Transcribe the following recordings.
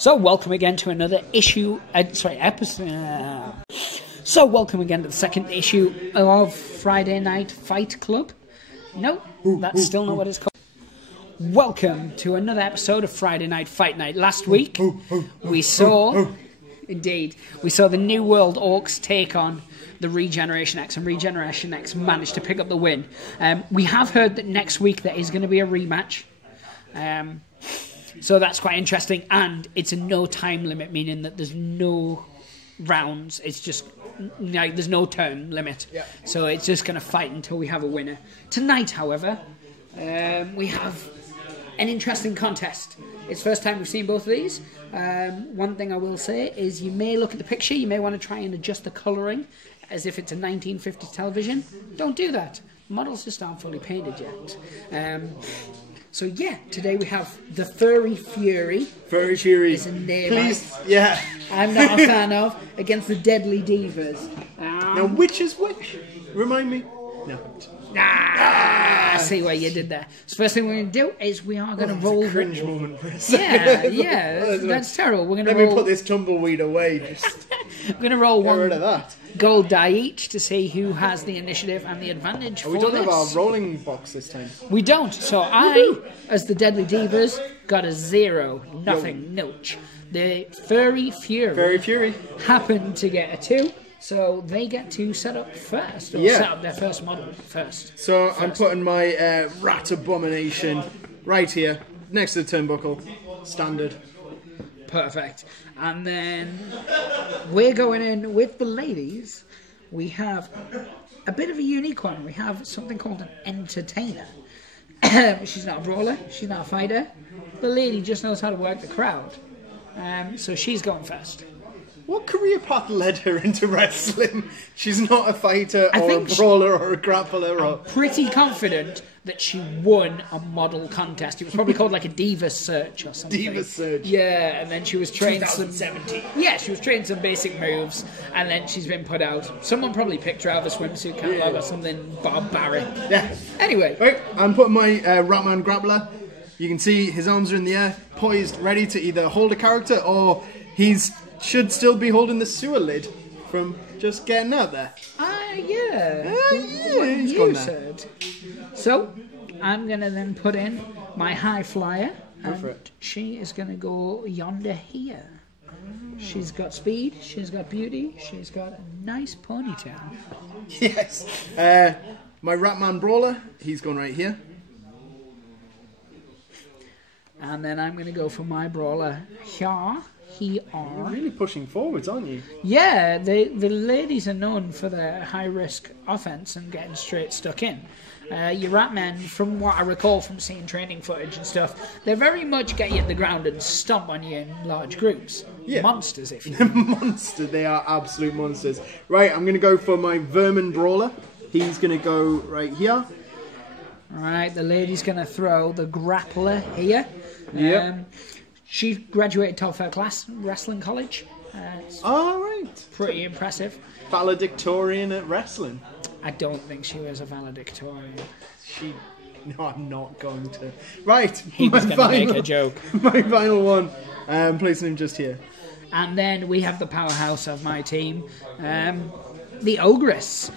So welcome again to another episode. So welcome again to the second issue of Friday Night Fight Club. No, that's still not what it's called. Welcome to another episode of Friday Night Fight Night. Last week we saw, indeed, the New World Orcs take on the Regeneration X, and Regeneration X managed to pick up the win. We have heard that next week there is going to be a rematch. So that's quite interesting, and it's a no time limit, meaning that there's no rounds. It's just like there's no turn limit. Yeah. So it's just going to fight until we have a winner. Tonight, however, we have an interesting contest. It's the first time we've seen both of these. One thing I will say is you may look at the picture, you may want to try and adjust the colouring as if it's a 1950s television. Don't do that. Models just aren't fully painted yet. So yeah, today we have the Furry Fury. Furry Fury is a name I'm not a fan of, against the Deadly Divas. Now which is which? Remind me. No. I see what you did there. So first thing we're going to do is we are going to roll. A cringe moment for a second. Yeah, that's terrible. We're going to Let me put this tumbleweed away. We're going to roll Get rid of that. Gold die each to see who has the initiative and the advantage. We don't have our rolling box this time. We don't. So I, as the Deadly Divas, got a 0, nothing, nilch. The Furry Fury happened to get a 2. So they get to set up first, or set up their first model first. So I'm putting my Rat Abomination right here, next to the turnbuckle, standard. Perfect. And then we're going in with the ladies. We have a bit of a unique one. We have something called an entertainer. She's not a brawler, she's not a fighter. The lady just knows how to work the crowd. So she's going first. What career path led her into wrestling? She's not a fighter or a brawler or a grappler. I'm pretty confident that she won a model contest. It was probably called like a Divas Search or something. Divas Search. Yeah, and then she was trained 2017. She was trained some basic moves, and then she's been put out. Someone probably picked her out of a swimsuit catalog or something barbaric. Yeah. Anyway. Right, I'm putting my Ratman Grappler. You can see his arms are in the air, poised, ready to either hold a character or should still be holding the sewer lid from just getting out there. He's gone there. So, I'm going to then put in my high flyer, and she is going to go yonder here. She's got speed, she's got beauty, she's got a nice ponytail. Yes. My Ratman Brawler, he's gone right here. And then I'm going to go for my brawler here. You're really pushing forwards, aren't you? Yeah, the ladies are known for their high-risk offense and getting straight stuck in. Your Ratmen, from what I recall from seeing training footage and stuff, they very much get you in the ground and stomp on you in large groups. Yeah. Monsters, if you will. Monsters, they are absolute monsters. Right, I'm going to go for my Vermin Brawler. He's going to go right here. Alright, the lady's going to throw the Grappler here. Yep. She graduated top of her class, wrestling college. Right. Pretty impressive. Valedictorian at wrestling. I don't think she was a valedictorian. No, I'm not going to. Right. He was going to make a joke. My final one. Placing him just here. And then we have the powerhouse of my team, the Ogress.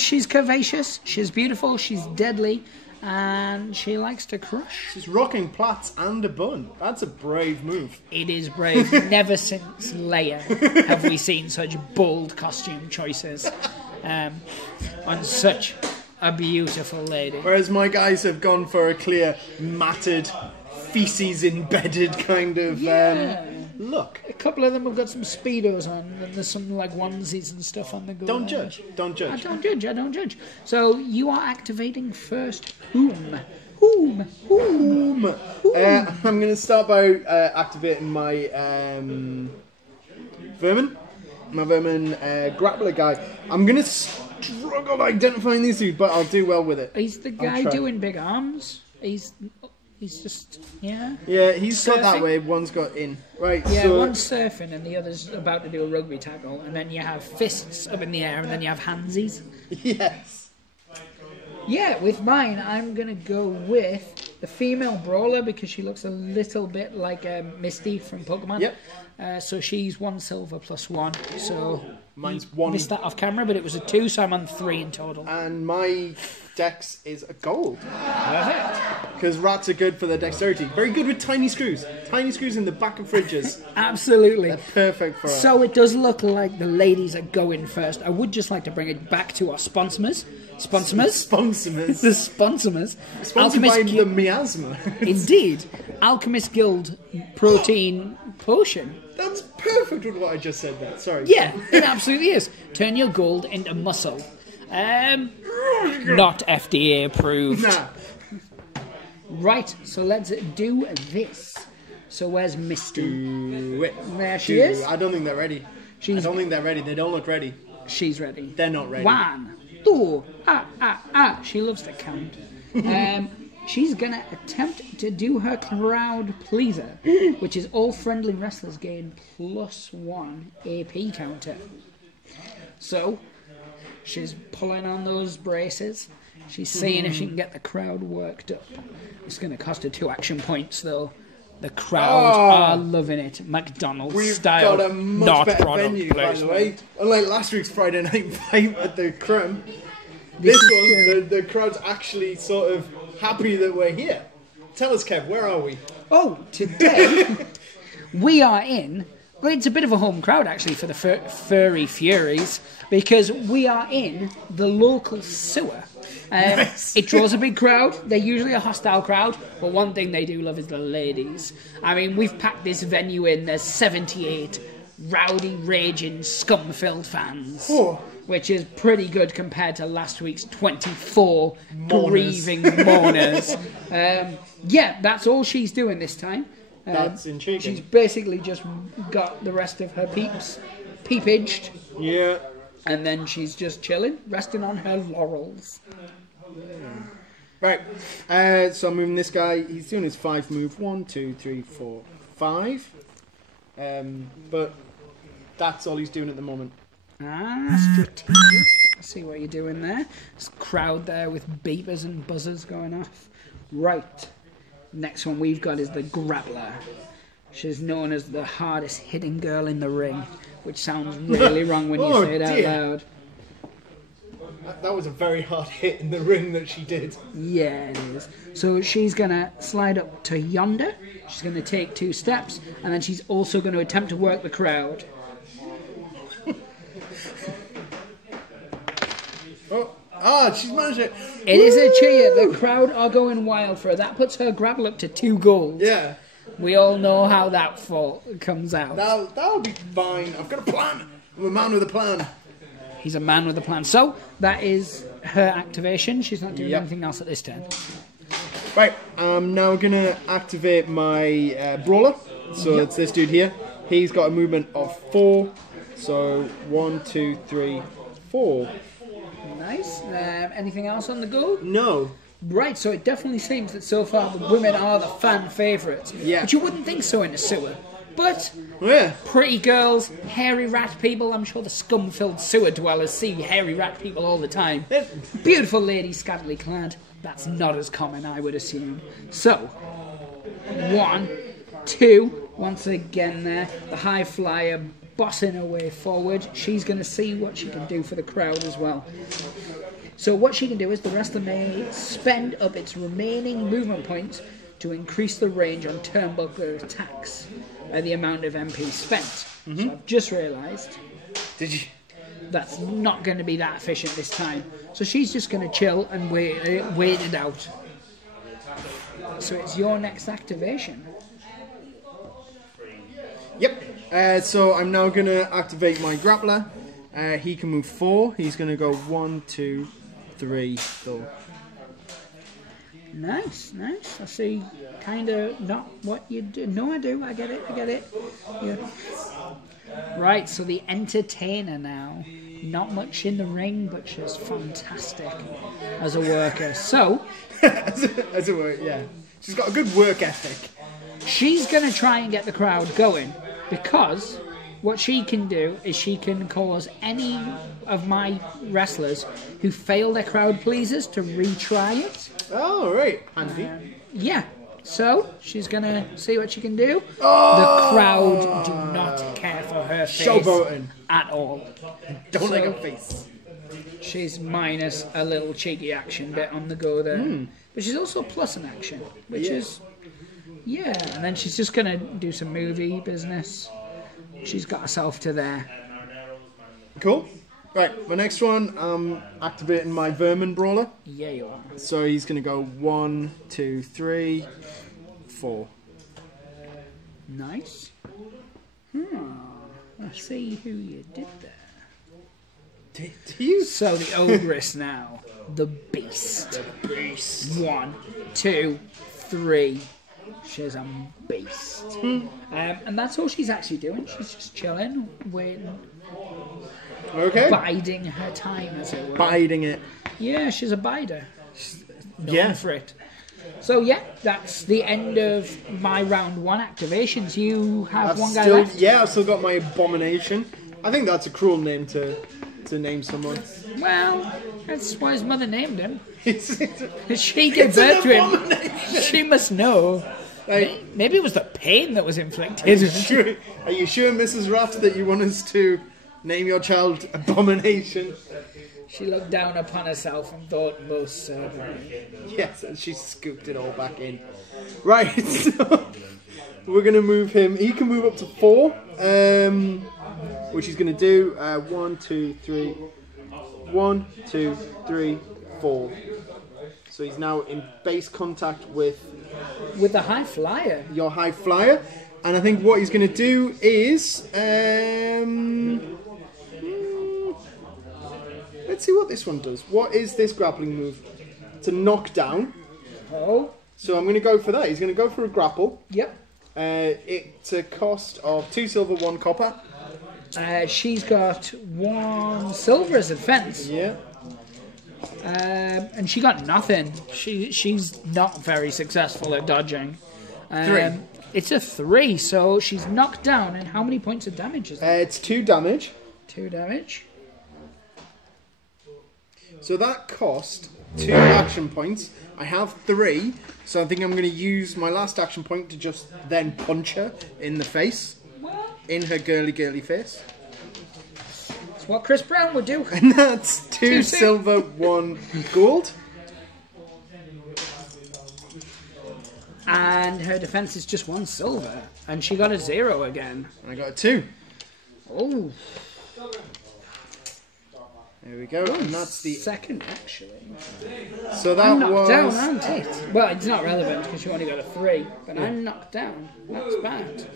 She's curvaceous, she's beautiful, she's deadly. And she likes to crush. She's rocking plaits and a bun. That's a brave move. It is brave. Never since Leia have we seen such bold costume choices on such a beautiful lady. Whereas my guys have gone for a clear, matted, feces-embedded kind of look. A couple of them have got some Speedos on, and there's some like onesies and stuff on the go. Don't judge. Don't judge. I don't judge. So you are activating first whom? I'm going to start by activating my Vermin. My Vermin Grappler guy. I'm going to struggle identifying these two, but I'll do well with it. He's the guy doing big arms. He's just, Yeah, he's surfing. Got that way, one's got in. Right, yeah, so one's surfing and the other's about to do a rugby tackle, and then you have fists up in the air, and then you have handsies. Yes. Yeah, with mine, I'm going to go with the female brawler because she looks a little bit like Misty from Pokemon. Yep. So she's 1 silver plus 1. So mine's 1. Missed that off camera, but it was a 2, so I'm on 3 in total. And my dex is a gold. Perfect. Because rats are good for their dexterity. Very good with tiny screws. Tiny screws in the back of fridges. Absolutely. They're perfect for it. So it does look like the ladies are going first. I would just like to bring it back to our sponsors. Sponsors? Sponsors. The sponsors. Sponsored by the Miasma. Indeed. Alchemist Guild protein potion. That's perfect with what I just said there. Sorry. Yeah, it absolutely is. Turn your gold into muscle. Not FDA approved. Nah. Right, so let's do this. So where's Misty? Do it. There she is. I don't think they're ready. I don't think they're ready. They don't look ready. She's ready. They're not ready. 1, 2, She loves to count. She's going to attempt to do her crowd pleaser, which is all friendly wrestlers gain +1 AP counter. So, she's pulling on those braces. She's seeing if she can get the crowd worked up. It's going to cost her 2 action points, though. The crowd are loving it. McDonald's We've style. got a much not better product venue, by the placement. way. Unlike last week's Friday night fight at the Crumb, this one, the crowd's actually sort of happy that we're here. Tell us, Kev, where are we? Oh, today we are in... Well, it's a bit of a home crowd, actually, for the Furry Furies, because we are in the local sewer. Nice. It draws a big crowd. They're usually a hostile crowd, but one thing they do love is the ladies. I mean, we've packed this venue in. There's 78 rowdy, raging, scum-filled fans, which is pretty good compared to last week's 24 grieving mourners. Yeah, that's all she's doing this time. That's intriguing. She's basically just got the rest of her peepaged. Yeah. And then she's just chilling, resting on her laurels. Right. So I'm moving this guy. He's doing his 5 move. 1, 2, 3, 4, 5. But that's all he's doing at the moment. Strategic. I see what you're doing there. There's a crowd there with beepers and buzzers going off. Right. Next one we've got is the Grappler. She's known as the hardest hitting girl in the ring, which sounds really wrong when you say it out loud. That was a very hard hit in the ring that she did. Yeah, it is. So she's going to slide up to yonder. She's going to take 2 steps, and then she's also going to attempt to work the crowd. She's managed it. It is a cheer. The crowd are going wild for her. That puts her grapple up to 2 gold. Yeah. We all know how that comes out. That'll be fine. I've got a plan. I'm a man with a plan. He's a man with a plan. So, that is her activation. She's not doing anything else at this turn. Right, I'm now going to activate my Brawler. So it's this dude here. He's got a movement of 4. So 1, 2, 3, 4. Nice. Anything else on the go? No. Right, so it definitely seems that so far the women are the fan favourites. Yeah. But you wouldn't think so in a sewer. But Yeah. pretty girls, hairy rat people, I'm sure the scum-filled sewer dwellers see hairy rat people all the time. Beautiful ladies scantily clad. That's not as common, I would assume. So, 1, 2, once again there, the high flyer bossing her way forward. She's going to see what she can do for the crowd as well. So what she can do is the wrestler may spend up its remaining movement points to increase the range on turnbuckler attacks by the amount of MP spent. So I've just realised Did you? that's not going to be that efficient this time. So she's just going to chill and wait it out. So it's your next activation. Yep. So I'm now going to activate my Grappler. He can move 4. He's going to go 1, 2, 3, 4. Nice. I see kind of not what you do. No, I do. I get it. Yeah. Right, so the entertainer now. Not much in the ring, but she's fantastic as a worker. So, as a worker, yeah. She's got a good work ethic. she's going to try and get the crowd going, because what she can do is she can cause any of my wrestlers who fail their crowd pleasers to retry it. Oh, right. Handy. yeah. So she's gonna see what she can do. The crowd do not care for her face Showboating. at all. Don't like a face. She's minus a little cheeky action bit on the go there, but she's also plus an action, which is and then she's just gonna do some movie business. She's got herself to there. Cool. Right, my next one, I'm activating my Vermin Brawler. Yeah, you are. So he's going to go 1, 2, 3, 4. Nice. Let's see who you did there. Did you? So the Ogress now. The Beast. The Beast. 1, 2, 3. She's a beast. And that's all she's actually doing. She's just chilling, waiting. Okay. Biding her time, as it were. Biding it. Yeah, she's a bider. Known for it. So yeah, that's the end of my round 1 activations. You have one guy left? Yeah, I've still got my Abomination. I think that's a cruel name to name someone. Well, that's why his mother named him. She gave birth to him. She must know. Maybe it was the pain that was inflicted. Are you sure, Mrs. Raft, that you want us to name your child Abomination? She looked down upon herself and thought most certainly. Yes, and she scooped it all back in. Right, so we're going to move him. He can move up to 4, which he's going to do 1, 2, 3. 1, 2, 3, 4. So he's now in base contact with the High Flyer. Your High Flyer. And I think what he's going to do is... let's see what this one does. What is this grappling move? It's a knockdown. Oh. So I'm going to go for that. He's going to go for a grapple. Yep. It's a cost of 2 silver, 1 copper. She's got 1 silver as a defense. Yeah. And she got nothing. She's not very successful at dodging. 3. It's a 3, so she's knocked down. And how many points of damage is that? It's 2 damage. 2 damage. So that cost 2 action points. I have 3, so I think I'm going to use my last action point to just then punch her in the face. In her girly face. That's what Chris Brown would do. And that's 2 silver, 1 gold. And her defense is just 1 silver. And she got a 0 again. I got a 2. Oh. There we go. And that's the second, actually. So that I'm knocked was down, aren't it? Well, it's not relevant because you only got a 3. But I'm knocked down. That's bad.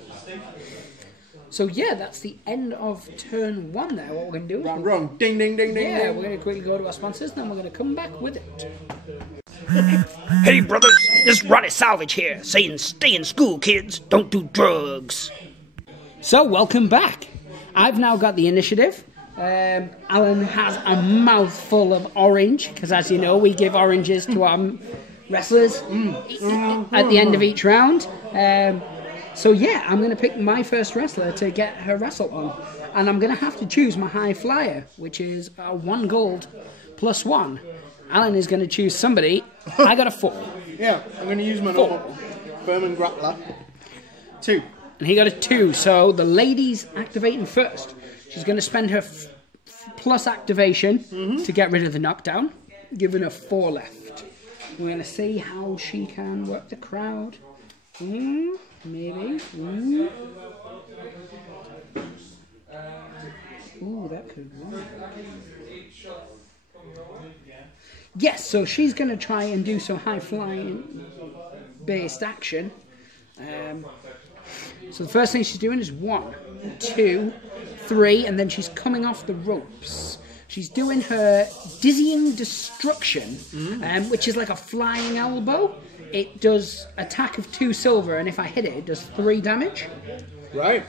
So yeah, that's the end of turn 1 there. What we're going to do is... Wrong. Ding, ding, ding, ding. Yeah, we're going to quickly go to our sponsors and then we're going to come back with it. Hey brothers, this is Ronnie Salvage here, saying stay in school, kids, don't do drugs. So, welcome back. I've now got the initiative. Alan has a mouthful of orange, because as you know, we give oranges to our wrestlers at the end of each round. So yeah, I'm going to pick my first wrestler to get her wrestle on. And I'm going to have to choose my high flyer, which is 1 gold plus 1. Alan is going to choose somebody. I got a 4. Yeah, I'm going to use my normal Vermin Grappler. 2. And he got a 2, so the lady's activating first. She's going to spend her plus activation to get rid of the knockdown, giving her 4 left. We're going to see how she can work the crowd. Maybe. Ooh, that could work. Yes, so she's going to try and do some high-flying based action. So the first thing she's doing is 1, 2, 3, and then she's coming off the ropes. She's doing her Dizzying Destruction, which is like a flying elbow. It does attack of 2 silver, and if I hit it, it does 3 damage. Right.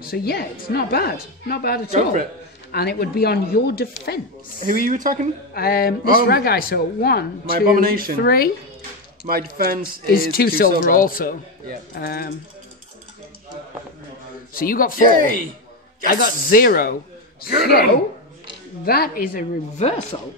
So yeah, it's not bad. Not bad at Go all. for it. And it would be on your defense. Who are you attacking? This rat guy, so 1, my 2, Abomination. 3. My defense is 2 silver also. Yeah. So you got 4. Yay! I got 0. So that is a reversal.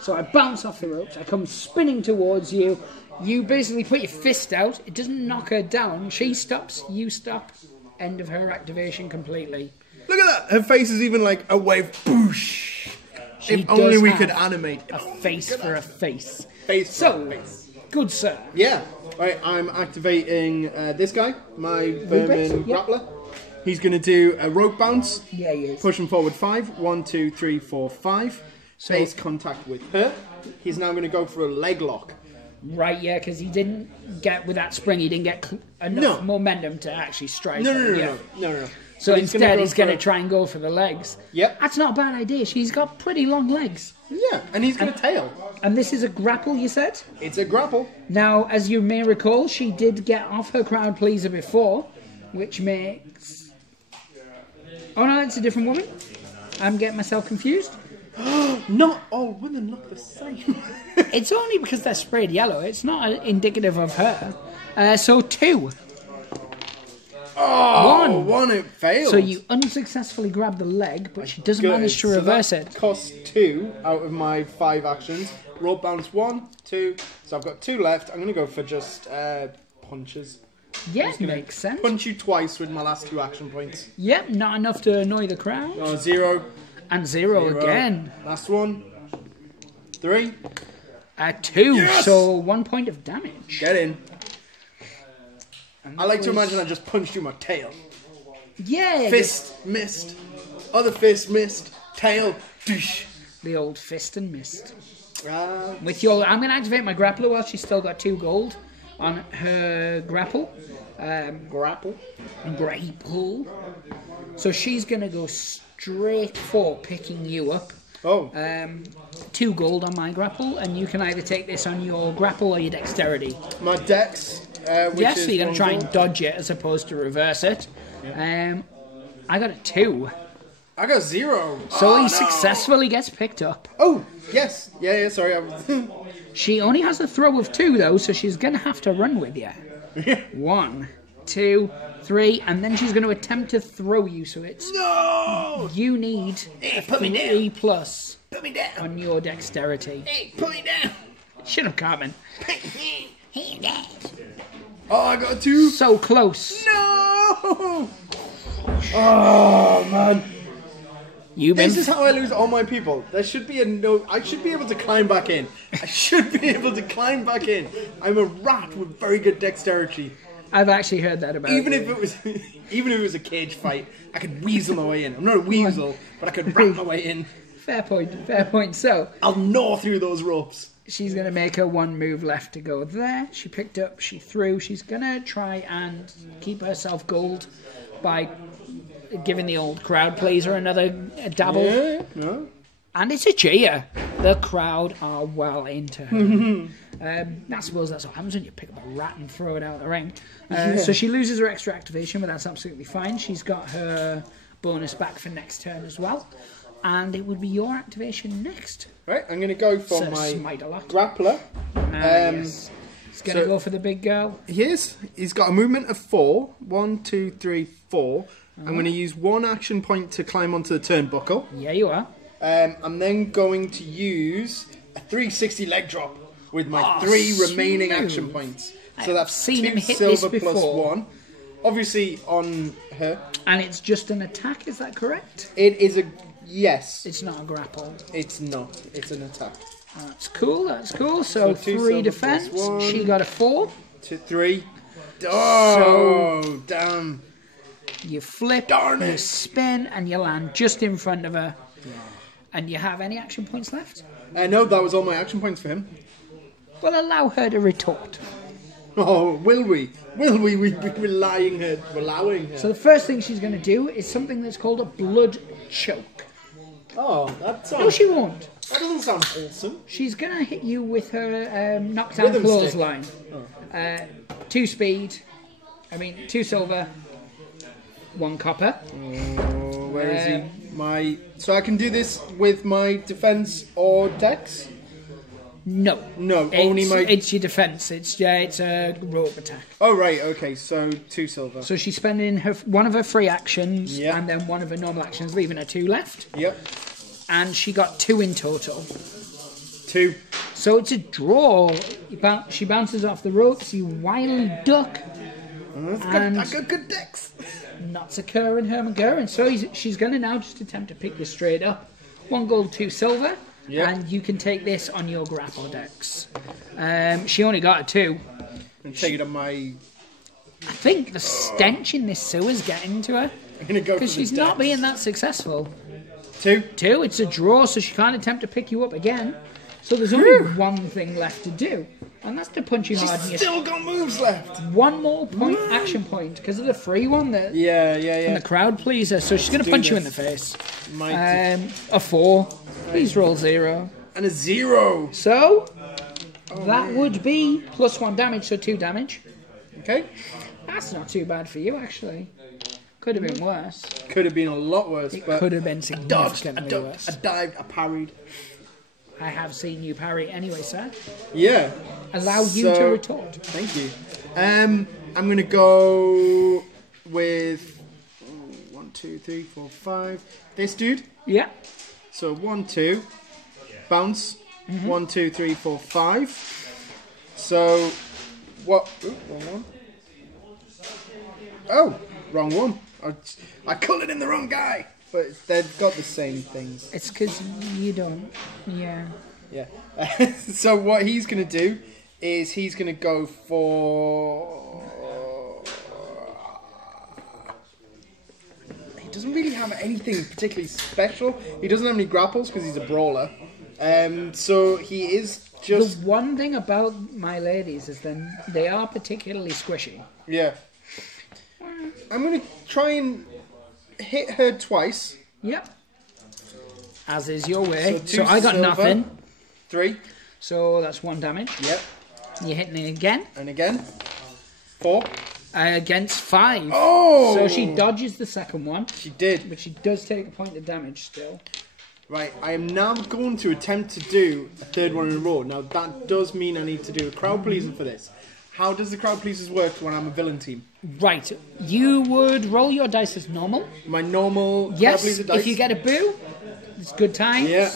So I bounce off the ropes. I come spinning towards you. You basically put your fist out. It doesn't knock her down. She stops. You stop. End of her activation completely. Look at that. Her face is even like a wave. Boosh. If only we could animate. A face for a face. Face for a face. Good sir. Yeah. Right, I'm activating this guy, my vermin grappler. He's going to do a rope bounce. Yeah, he is. Push him forward 5. 1, 2, 3, 4, 5. Face contact with her. He's now going to go for a leg lock. Right, yeah, because he didn't get, with that spring, he didn't get enough momentum to actually strike. No. So instead, he's going to try and go for the legs. Yep. That's not a bad idea. She's got pretty long legs. Yeah, and he's got a tail. And this is a grapple, you said? It's a grapple. Now, as you may recall, she did get off her crowd pleaser before, which makes... Oh no, it's a different woman. I'm getting myself confused. Not all women look the same. It's only because they're sprayed yellow. It's not indicative of her. So 2. Oh, one it failed. So you unsuccessfully grab the leg, but she doesn't manage to reverse it. Costs 2 out of my 5 actions. Rope bounce 1, 2. So I've got 2 left. I'm going to go for just punches. Yeah, makes sense. Punch you twice with my last 2 action points. Yep, not enough to annoy the crowd. Oh, 0. And 0 again. Last one. 3. 2. Yes! So 1 point of damage. Get in. I like to imagine I just punched you my tail. Yeah. Fist missed. Other fist missed. Tail. Dish. The old fist and mist. With your, I'm going to activate my grappler while she's still got 2 gold on her grapple. Grapple. So she's going to go straight for picking you up. Oh. 2 gold on my grapple, and you can either take this on your grapple or your dexterity. My dex. Yes, so you're going to try and dodge it as opposed to reverse it. Yeah. I got a 2. I got 0. So he successfully gets picked up. Oh, yes. Yeah, sorry. She only has a throw of 2, though, so she's going to have to run with you. 1, 2, 3, and then she's going to attempt to throw you, so it's... No! You need a 3 plus Put me down. on your dexterity. Hey, put me down. Shut up, Carmen. Oh, I got a 2. So close. No! Oh, man. This is how I lose all my people. There should be a no. I should be able to climb back in. I'm a rat with very good dexterity. I've actually heard that about even you. If it was a cage fight, I could weasel my way in. I'm not a weasel, but I could rat my way in. Fair point. So I'll gnaw through those ropes. She's going to make her 1 move left to go there. She picked up, she threw. She's going to try and keep herself gold by giving the old crowd pleaser another dabble. Yeah. And it's a cheer. The crowd are well into her. I suppose that's what happens when you pick up a rat and throw it out the ring. So she loses her extra activation, but that's absolutely fine. She's got her bonus back for next turn as well. And it would be your activation next. Right, I'm going to go for my grappler. Yes. He's going to go for the big girl. He is. He's got a movement of 4. 1, 2, 3, 4. I'm going to use 1 action point to climb onto the turnbuckle. Yeah, you are. I'm then going to use a 360 leg drop with my 3 remaining action points. So that's 2 silver plus 1. Obviously on her. And it's just an attack, is that correct? It is a... Yes. It's not a grapple. It's not. It's an attack. That's cool. So 3 defense. She got a 4. 2, 3. Oh, damn. You flip, you spin, and you land just in front of her. Yeah. And you have any action points left? No, that was all my action points for him. Well, allow her to retort. Oh, will we? Will we? We'd be allowing her. So the first thing she's going to do is something that's called a blood choke. Oh, that sounds... No, she won't. That doesn't sound wholesome. She's going to hit you with her knockdown clothesline. 2 speed. 2 silver. 1 copper. Oh, where is he? So I can do this with my defense or dex? No. Only my... It's your defense. It's a rope attack. Oh, right, okay, so 2 silver. So she's spending one of her free actions and then one of her normal actions, leaving her 2 left. Yep. And she got 2 in total. 2. So it's a draw. She bounces off the ropes. You wily duck. I got good decks. Not occurring Hermagurn. So she's going to now just attempt to pick you straight up. 1 gold, 2 silver. Yep. And you can take this on your grapple decks. She only got a 2. And take it on my... I think the stench in this sewer's getting to her. I'm going to go because she's not being that successful. 2. It's a draw, so she can't attempt to pick you up again. So there's only one thing left to do, and that's to punch you hard. She's still got moves left. 1 more point, action point, because of the free one there. Yeah. And the crowd pleaser, so she's going to punch you in the face. A 4. Please roll 0. And a 0. So that would be +1 damage, so 2 damage. Okay. That's not too bad for you, actually. Could have been worse. Could have been a lot worse. It could have been significantly worse. I dived, I parried. I have seen you parry anyway, sir. Yeah. Allow you to retort. Thank you. I'm going to go with 1, 2, 3, 4, 5. This dude. Yeah. So 1, 2. Bounce. 1, 2, 3, 4, 5. So what? Ooh, wrong one. Oh, wrong one. I colored in the wrong guy. But they've got the same things. It's because you don't. Yeah. Yeah. So what he's going to do is he's going to go for... He doesn't really have anything particularly special. He doesn't have any grapples because he's a brawler. So he is just... The one thing about my ladies is then they are particularly squishy. Yeah. I'm going to try and hit her twice. Yep. As is your way. So I got silver, nothing. 3. So that's 1 damage. Yep. You're hitting it again. And again. 4. Against 5. Oh! So she dodges the second one. She did. But she does take a point of damage still. Right, I am now going to attempt to do a 3rd one in a row. Now that does mean I need to do a crowd pleaser for this. How does the crowd pleasers work when I'm a villain team? Right, you would roll your dice as normal. My normal crowd yes, pleaser dice? If you get a boo, it's good times. Yeah.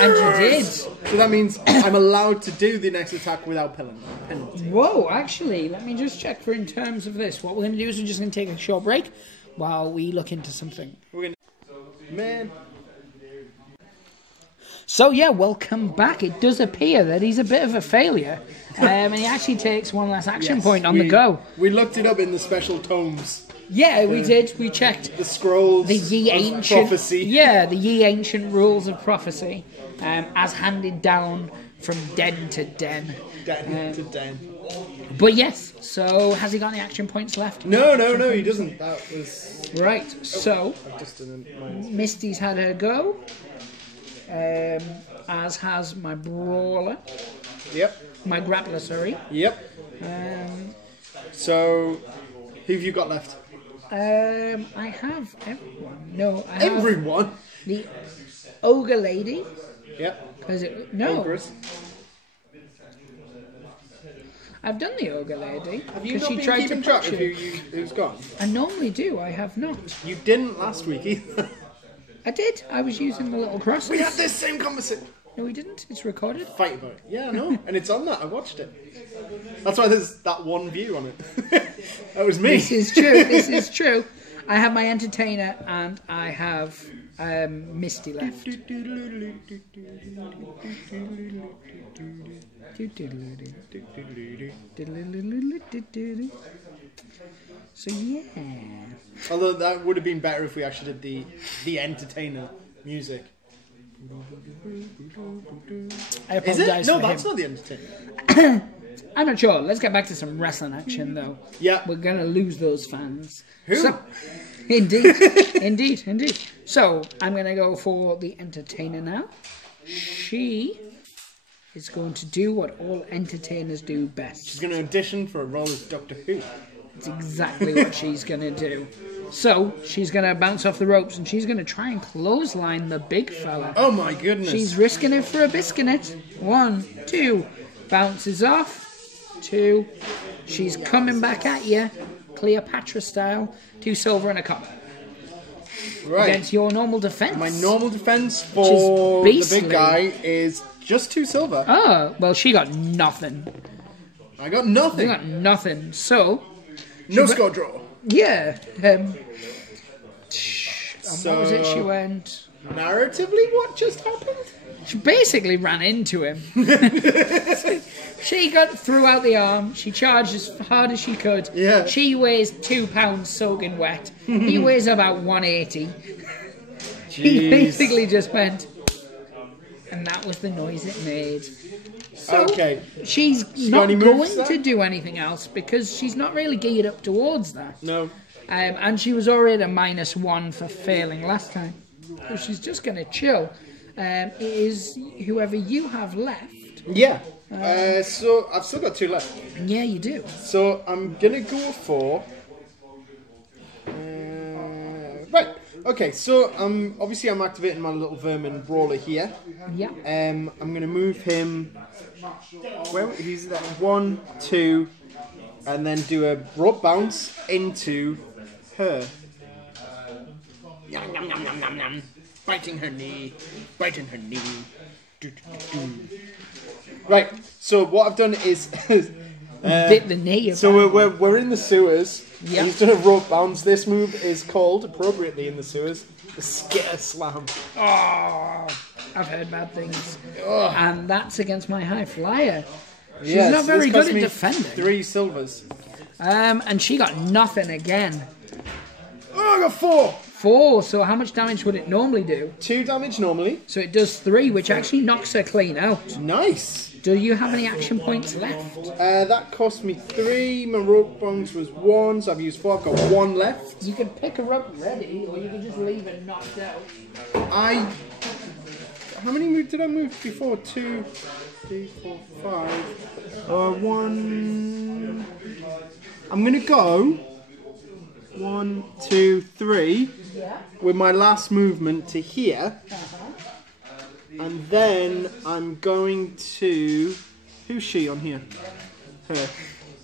And you did. So that means I'm allowed to do the next attack without penalty. Whoa, actually, let me just check for in terms of this. What we're going to do is we're just going to take a short break while we look into something. Man. So yeah, welcome back. It does appear that he's a bit of a failure. And he actually takes 1 less action point on the go. We looked it up in the special tomes. Yeah, we did. We checked the scrolls the ye ancient prophecy. Yeah, the ye ancient rules of prophecy, as handed down from den to den. Den to den. But yes, so has he got any action points left? No, he doesn't. That was right. So I've just done Misty's had her go, as has my brawler. Yep. My grappler, sorry. Yep. So, who have you got left? I have everyone. No, I have everyone. The ogre lady. Yep. No. Ogres. I've done the ogre lady. Have you not been keeping track of who's gone? I normally do. I have not. You didn't last week either. I did. I was using the little crosses. We had this same conversation. No, we didn't. It's recorded. Fight about it. Yeah, I know. And it's on that. I watched it. That's why there's that one view on it. That was me. This is true. This is true. I have my entertainer and I have Misty left. So yeah. Although that would have been better if we actually did the entertainer music. I apologize. Is it? No, for that's him. not the entertainer. I'm not sure. Let's get back to some wrestling action, though. Yeah. We're going to lose those fans. Who? So, indeed. Indeed. So, I'm going to go for the entertainer now. She is going to do what all entertainers do best. She's going to audition for a role as Doctor Who. It's exactly what she's going to do. So, she's going to bounce off the ropes and she's going to try and clothesline the big fella. Oh my goodness. She's risking it for a biscuit. 1, 2. Bounces off. 2. She's coming back at you. Cleopatra style. 2 silver and a copper. Right. Against your normal defense. My normal defense for the big guy is Just 2 silver. Oh, well, she got nothing. I got nothing. They got nothing. So, No score draw. yeah. So, What was it? She went. narratively, what just happened? She basically ran into him. She got threw out the arm. She charged as hard as she could. Yeah. She weighs 2 pounds soaking wet. He weighs about 180. He basically just went, and that was the noise it made. So Okay. she's got not any moves going to then? do anything else because she's not really geared up towards that. No. And she was already at a -1 for failing last time. So she's just going to chill. It is whoever you have left. Yeah. So I've still got 2 left. Yeah, you do. So I'm gonna go for. Right. Okay. So obviously I'm activating my little vermin brawler here. Yeah. I'm gonna move him. Where he's at 1, 2, and then do a rope bounce into her. Yum, yum, yum, yum, yum, yum. Biting her knee. Biting her knee. Do, do, do, do. Right. So what I've done is. Bit the knee. So we're in the sewers. Yep. He's done a rope bounce. This move is called, appropriately in the sewers, the skitter slam. Oh, I've heard bad things. Ugh. And that's against my high flyer. She's Yeah, not so very this cost good at me defending. 3 silvers. And she got nothing again. Oh, I got 4. 4, so how much damage would it normally do? 2 damage normally. So it does 3, which actually knocks her clean out. Nice. Do you have any action points left? That cost me 3. My rope bounce was 1, so I've used 4. I've got 1 left. You can pick her up ready, or you can just leave it knocked out. How many moves did I move before? 2, 3, 4, 5. 1. I'm gonna go 1, 2, 3 Yeah. with my last movement to here, and then I'm going to. Who's she on here? Her.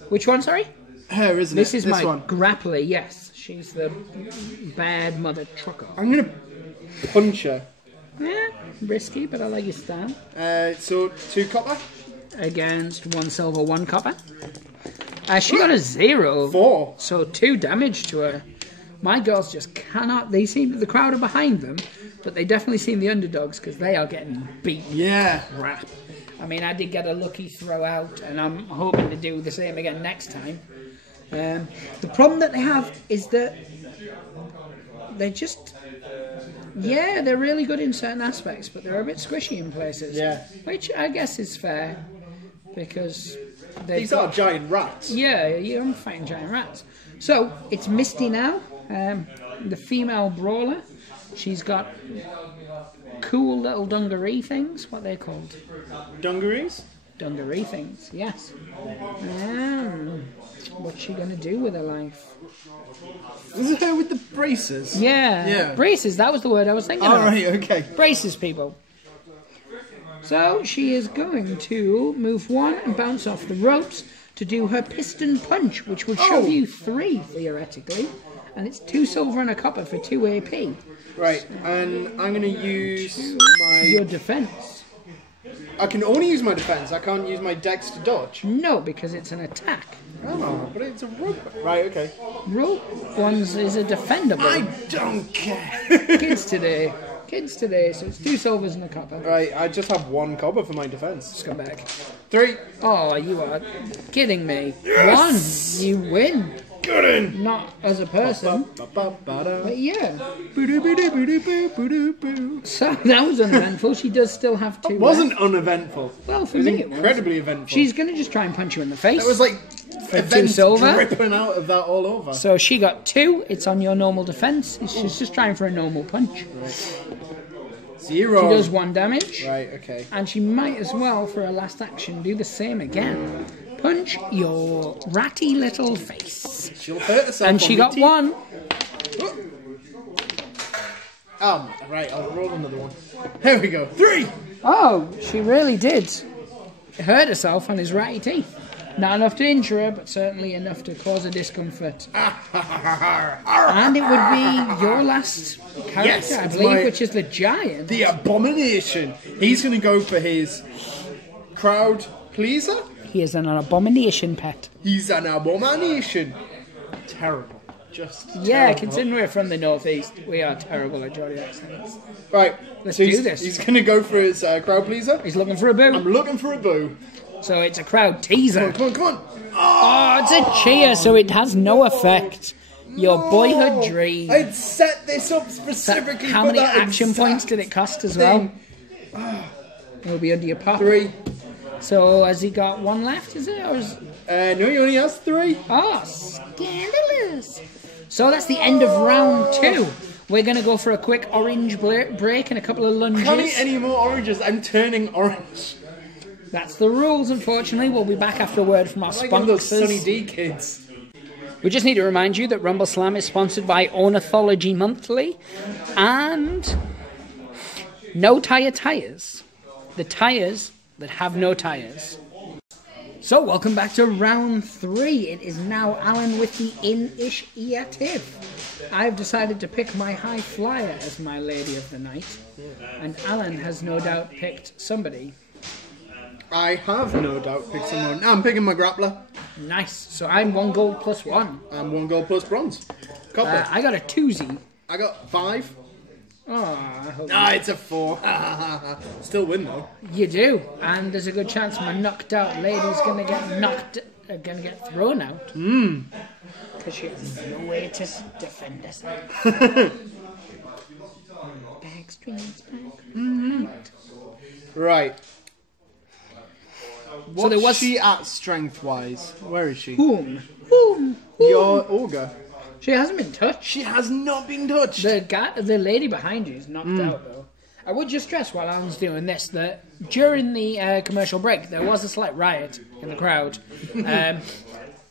Which one, sorry? Her, isn't This it? is my one. grappler, yes. She's the bad mother trucker. I'm gonna punch her. Yeah, risky, but I like your style. So 2 copper. Against 1 silver, 1 copper. She got a 0. 4. So 2 damage to her. My girls just cannot. They seem the crowd are behind them, but they definitely seem the underdogs because they are getting beat. Yeah. Crap. I mean, I did get a lucky throw out, and I'm hoping to do the same again next time. The problem that they have is that they're just. Yeah, they're really good in certain aspects, but they're a bit squishy in places. Yeah. Which I guess is fair, because These are giant rats. yeah, you're fighting giant rats. So, it's Misty now, the female brawler. She's got cool little dungaree things. What are they called? Dungarees? Dungaree things, yes. What's she going to do with her life? Was it her with the braces? Yeah. Yeah. Braces, that was the word I was thinking All of. right, okay. Braces, people. So she is going to move 1 and bounce off the ropes to do her piston punch, which would shove you 3, theoretically. And it's 2 silver and a copper for 2 AP. Right, and I'm going to use Your my... defense. I can only use my defense. I can't use my dex to dodge. No, because it's an attack. Oh, but it's a rope. Right, okay. Rope ones is a defendable. I don't care. Kids today. So it's 2 silvers and a copper. Right, I just have 1 copper for my defense. Scumbag. 3. Oh, you are kidding me. Yes! 1. You win. Good in. Not as a person. But yeah. So that was uneventful. She does still have 2 It wasn't left. uneventful. Well, for It was me it was. incredibly eventful. She's going to just try and punch you in the face. That was like For 2 events silver. dripping out of that all over. So she got 2. It's on your normal defense. She's just trying for a normal punch. 0. She does 1 damage. Right, okay. And she might as well, for her last action, do the same again. Punch your ratty little face. She'll hurt herself. And she got 1. Right, I'll roll another one. There we go. 3. Oh, she really did hurt herself on his ratty teeth. Not enough to injure her, but certainly enough to cause her discomfort. And it would be your last character, Yes, I it's believe, which is the giant. The Abomination. He's going to go for his crowd pleaser. He is an abomination pet. He's an abomination. Terrible. Just Yeah, terrible. considering we're from the northeast, we are terrible at Geordie accents. Right, Let's so do this. He's going to go for his crowd pleaser. He's looking for a boo. I'm looking for a boo. So it's a crowd teaser. Come on. Oh, it's a cheer, so it has no effect. Your boyhood dream. I'd set this up specifically How for many that action exact points did it cost as well? It'll be under your pop. 3. So has he got one left, is it? Or is... No, he only has 3. Oh, scandalous. So that's the end of round 2. We're going to go for a quick orange break and a couple of lunges. Can't eat any more oranges. I'm turning orange. That's the rules, unfortunately. We'll be back after a word from our Like one of those sponsors. Sunny D kids. We just need to remind you that Rumbleslam is sponsored by Ornithology Monthly and No Tire Tires. The tires that have no tires. So, welcome back to round 3. It is now Alan with the initiative. I've decided to pick my high flyer as my lady of the night, and Alan has no doubt picked somebody. I have no doubt picked someone. I'm picking my grappler. Nice. So I'm 1 gold plus 1. I'm 1 gold plus bronze. Copper. I got a 2Z. I got 5. Oh, I hope It's a 4. Still win though. you do. And there's a good chance my knocked out lady's gonna get thrown out. Because she has no way to defend herself. Backstreets back. Right. What's there was- she at strength wise? Where is she? Whom? Your ogre. She hasn't been touched. She has not been touched. The lady behind you is knocked out though. I would just stress while Alan's doing this that during the commercial break there was a slight riot in the crowd.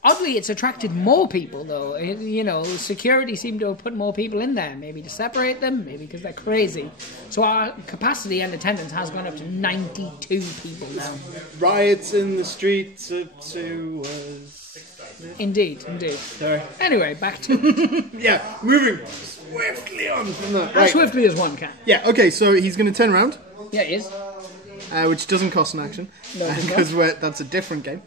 Oddly, it's attracted more people though. You know, security seemed to have put more people in there, maybe to separate them, maybe because they're crazy. So our capacity and attendance has gone up to 92 people now. Riots in the streets of Sewers. Indeed. Sorry. Anyway, back to Yeah, moving swiftly on from that. as Right. swiftly as one can. Yeah, okay, so he's going to turn around, Yeah, it is. which doesn't cost an action, No, it does not. because that's a different game.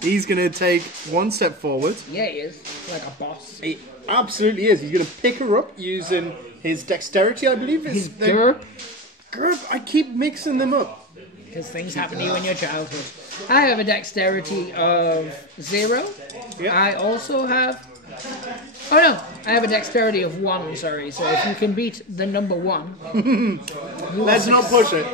He's going to take 1 step forward. Yeah, it is. Like a boss. He absolutely is. He's going to pick her up using his dexterity, I believe. His GURP. GURP, I keep mixing them up. Because things happen to you in your childhood. I have a dexterity of 0. Yeah. I also have... Oh no, I have a dexterity of 1, sorry. So if you can beat the number 1... Let's not push it.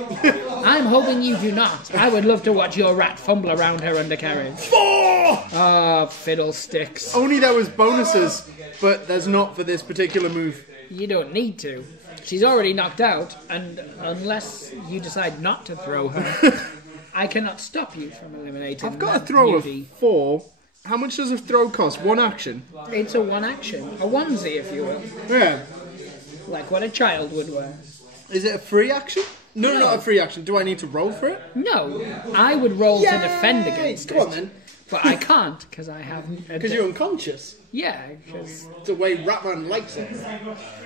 I'm hoping you do not. I would love to watch your rat fumble around her undercarriage. 4! Oh, fiddlesticks. Only there was bonuses, but there's not for this particular move. You don't need to. She's already knocked out, and unless you decide not to throw her, I cannot stop you from eliminating I've got a that throw beauty. of 4. How much does a throw cost? 1 action. It's a 1 action. A onesie, if you will. Yeah. Like what a child would wear. Is it a free action? No, not a free action. Do I need to roll for it? No, I would roll to defend against Go on it. then. But I can't, because I haven't... Because you're unconscious. Yeah, because... It's the way Ratman likes it.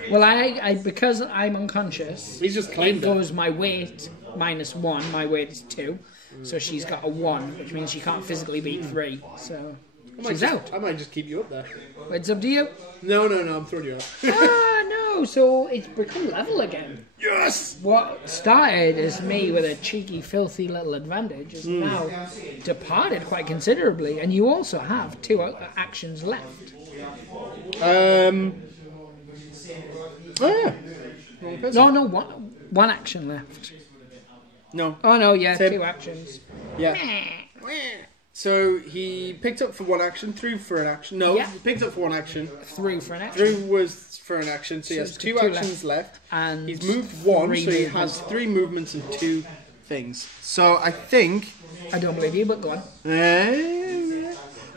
Well, I because I'm unconscious, He's just it claimed it. goes my weight minus 1. My weight is 2. So she's got a 1, which means she can't physically beat 3. So she's out. I might just keep you up there. It's up to you. No, I'm throwing you out. No, so it's become level again. Yes! What started as me with a cheeky, filthy little advantage is now departed quite considerably, and you also have 2 actions left. Oh yeah. No, one action left. No. Oh no, yeah, Same. 2 actions. Yeah. So he picked up for 1 action, threw for an action. No, Yeah. he picked up for 1 action. Through for an action. Threw was for an action, so he has he's 2 got 2 actions left. And He's moved 1, 3 so he movements. has 3 movements and 2 things. So I think... I don't believe you, but go on.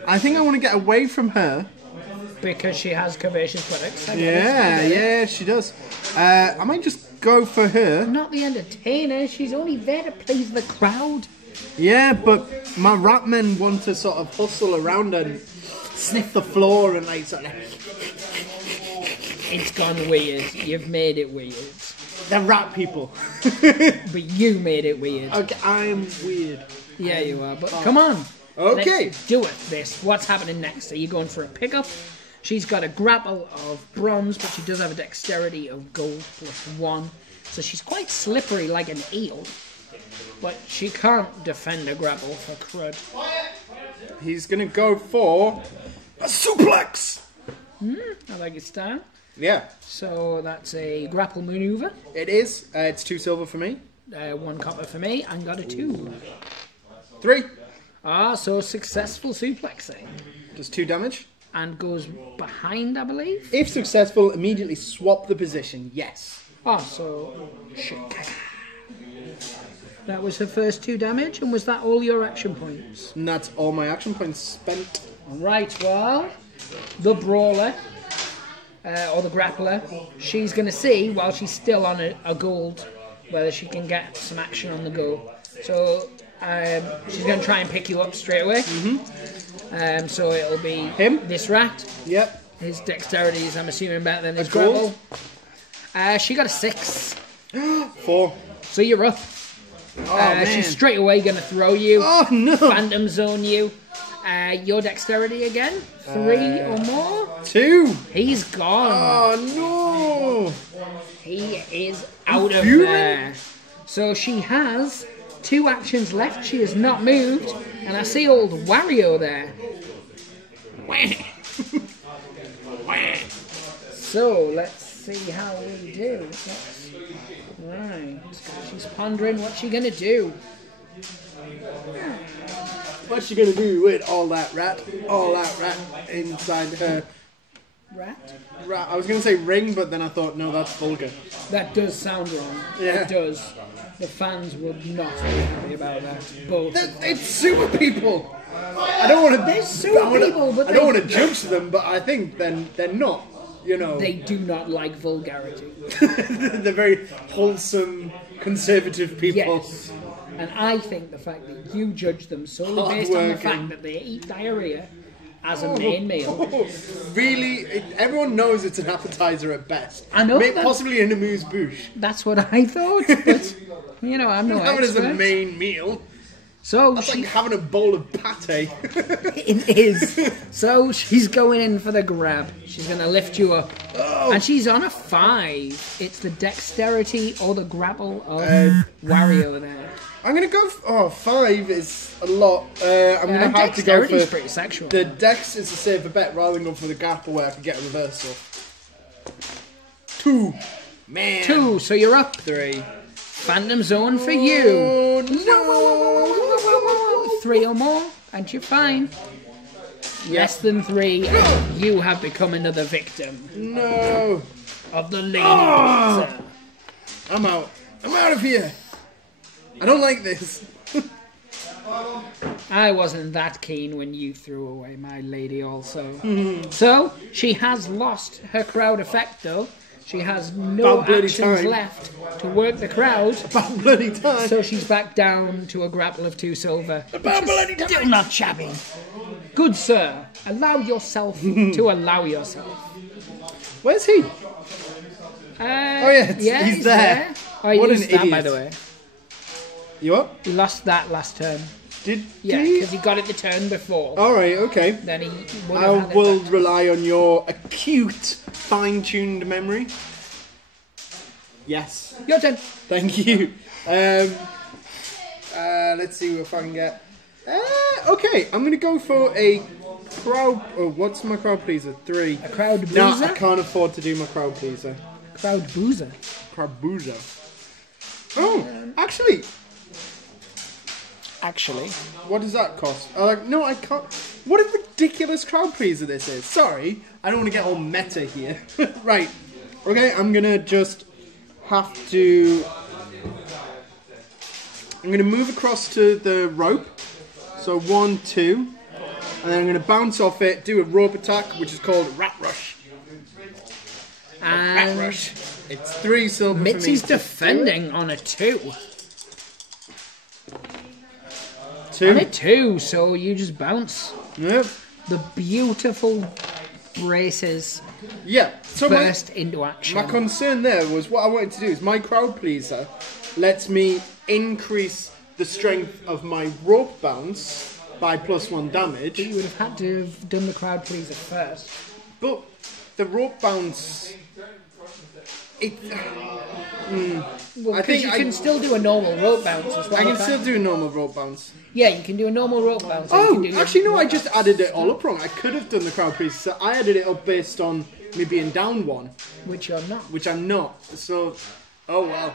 I think I want to get away from her. Because she has curvaceous buttocks. I get it. Yeah, she does. I might just go for her. Not the entertainer, she's only there to please the crowd. Yeah, but my rat men want to sort of hustle around and sniff the floor and like sort of... It's gone weird. You've made it weird. They're rat people. But you made it weird. Okay, I'm weird. Yeah, you are. But come on. Okay. Let's do it, this. What's happening next? Are you going for a pickup? She's got a grapple of bronze, but she does have a dexterity of gold +1. So she's quite slippery like an eel. But she can't defend a grapple for crud. He's going to go for a suplex. I like your style. Yeah. So that's a grapple maneuver. It is. It's 2 silver for me. 1 copper for me, and got a 2. 3. So successful suplexing. Does 2 damage. And goes behind, I believe. If successful, immediately swap the position. Yes. So... Shit. That was her first 2 damage, and was that all your action points? And that's all my action points spent. Right, well, the brawler, or the grappler, she's going to see, while she's still on a gold, whether she can get some action on the go. So she's going to try and pick you up straight away. So it'll be him, this rat. Yep. His dexterity is, I'm assuming, better than his gold. grapple. She got a 6. 4. So you're up. Man. She's straight away going to throw you. Oh, no. Phantom zone you. Your dexterity again? 3 or more? 2. He's gone. Oh, no. He is out of there. So she has 2 actions left. She has not moved. And I see old Wario there. So let's see how we do. Right. She's pondering what she's going to do. What's she going to do with all that rat? All that rat inside her... Rat? I was going to say ring, but then I thought, no, that's vulgar. That does sound wrong. Yeah. It does. The fans would not be happy about that. Both. It's super people. I don't want to. They're super people, but I don't want to judge them, but I think then they're not. You know, they do not like vulgarity. They're very wholesome, conservative people. Yes. And I think the fact that you judge them solely based on the fact that they eat diarrhea as a main meal. Really? Everyone knows it's an appetizer at best. I know. Possibly an amuse-bouche. That's what I thought, but, you know, I'm no expert. Have it as a main meal. So That's like having a bowl of pate. It is. So she's going in for the grab. She's going to lift you up. Oh. And she's on a 5. It's the dexterity or the grapple of Wario there. I'm going to go... 5 is a lot. I'm going to have to go for... pretty sexual. The dex is a safer bet rather than go for the grapple where I can get a reversal. 2. Man. 2, so you're up. 3. Phantom zone for you. No. 3 or more, and you're fine. Less than 3, and you have become another victim. No. Of the Lady Baxter. I'm out. I'm out of here. I don't like this. I wasn't that keen when you threw away my lady also. So, she has lost her crowd effect though. She has no actions left to work the crowd. About bloody time. So she's back down to a grapple of 2 silver. About bloody time. Still not shabby. Good sir, allow yourself to allow yourself. Where's he? Yeah, he's there. Oh, he what an lost that, idiot. by the way. You what? He lost that last turn. Did Yeah, he? because he got it the turn before. Alright, okay. Then he would I have had will it rely on your acute, fine-tuned memory. Yes. Your turn. Thank you. Let's see if I can get... okay, I'm going to go for a crowd... Oh, what's my crowd pleaser? 3. A crowd boozer? No, I can't afford to do my crowd pleaser. Crowd boozer. Crowd boozer. Oh, actually... What does that cost? No, I can't... What a ridiculous crowd pleaser this is. Sorry, I don't want to get all meta here. Right. Okay, I'm going to just have to... I'm going to move across to the rope. So 1, 2. And then I'm going to bounce off it, do a rope attack, which is called Rat Rush. And Rat Rush. It's 3 silver Mitzi's for me. defending on a 2. 2. And a 2, so you just bounce. Yep. The beautiful braces Yeah. So burst into action. my concern there was what I wanted to do is my crowd pleaser lets me increase the strength of my rope bounce by +1 damage. You would have had to have done the crowd pleaser first. But the rope bounce, Well, because you can still do a normal rope bounce as well. I can still do a normal rope bounce. Yeah, you can do a normal rope bounce. Oh, actually no, I just added it all up wrong. I could have done the crowd pleaser. So I added it up based on me being down 1. Which you're not. Which I'm not. So, oh well.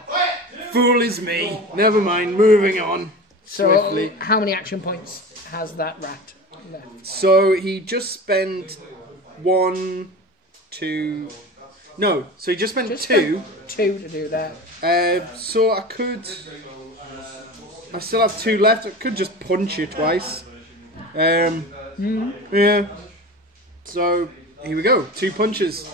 Fool is me. Never mind, moving on. So, Swiftly. how many action points has that rat left? So he just spent 1, 2... No, so he just spent 2. 2 to do that. So I could... I still have 2 left. I could just punch it twice. Yeah. So, here we go. 2 punches.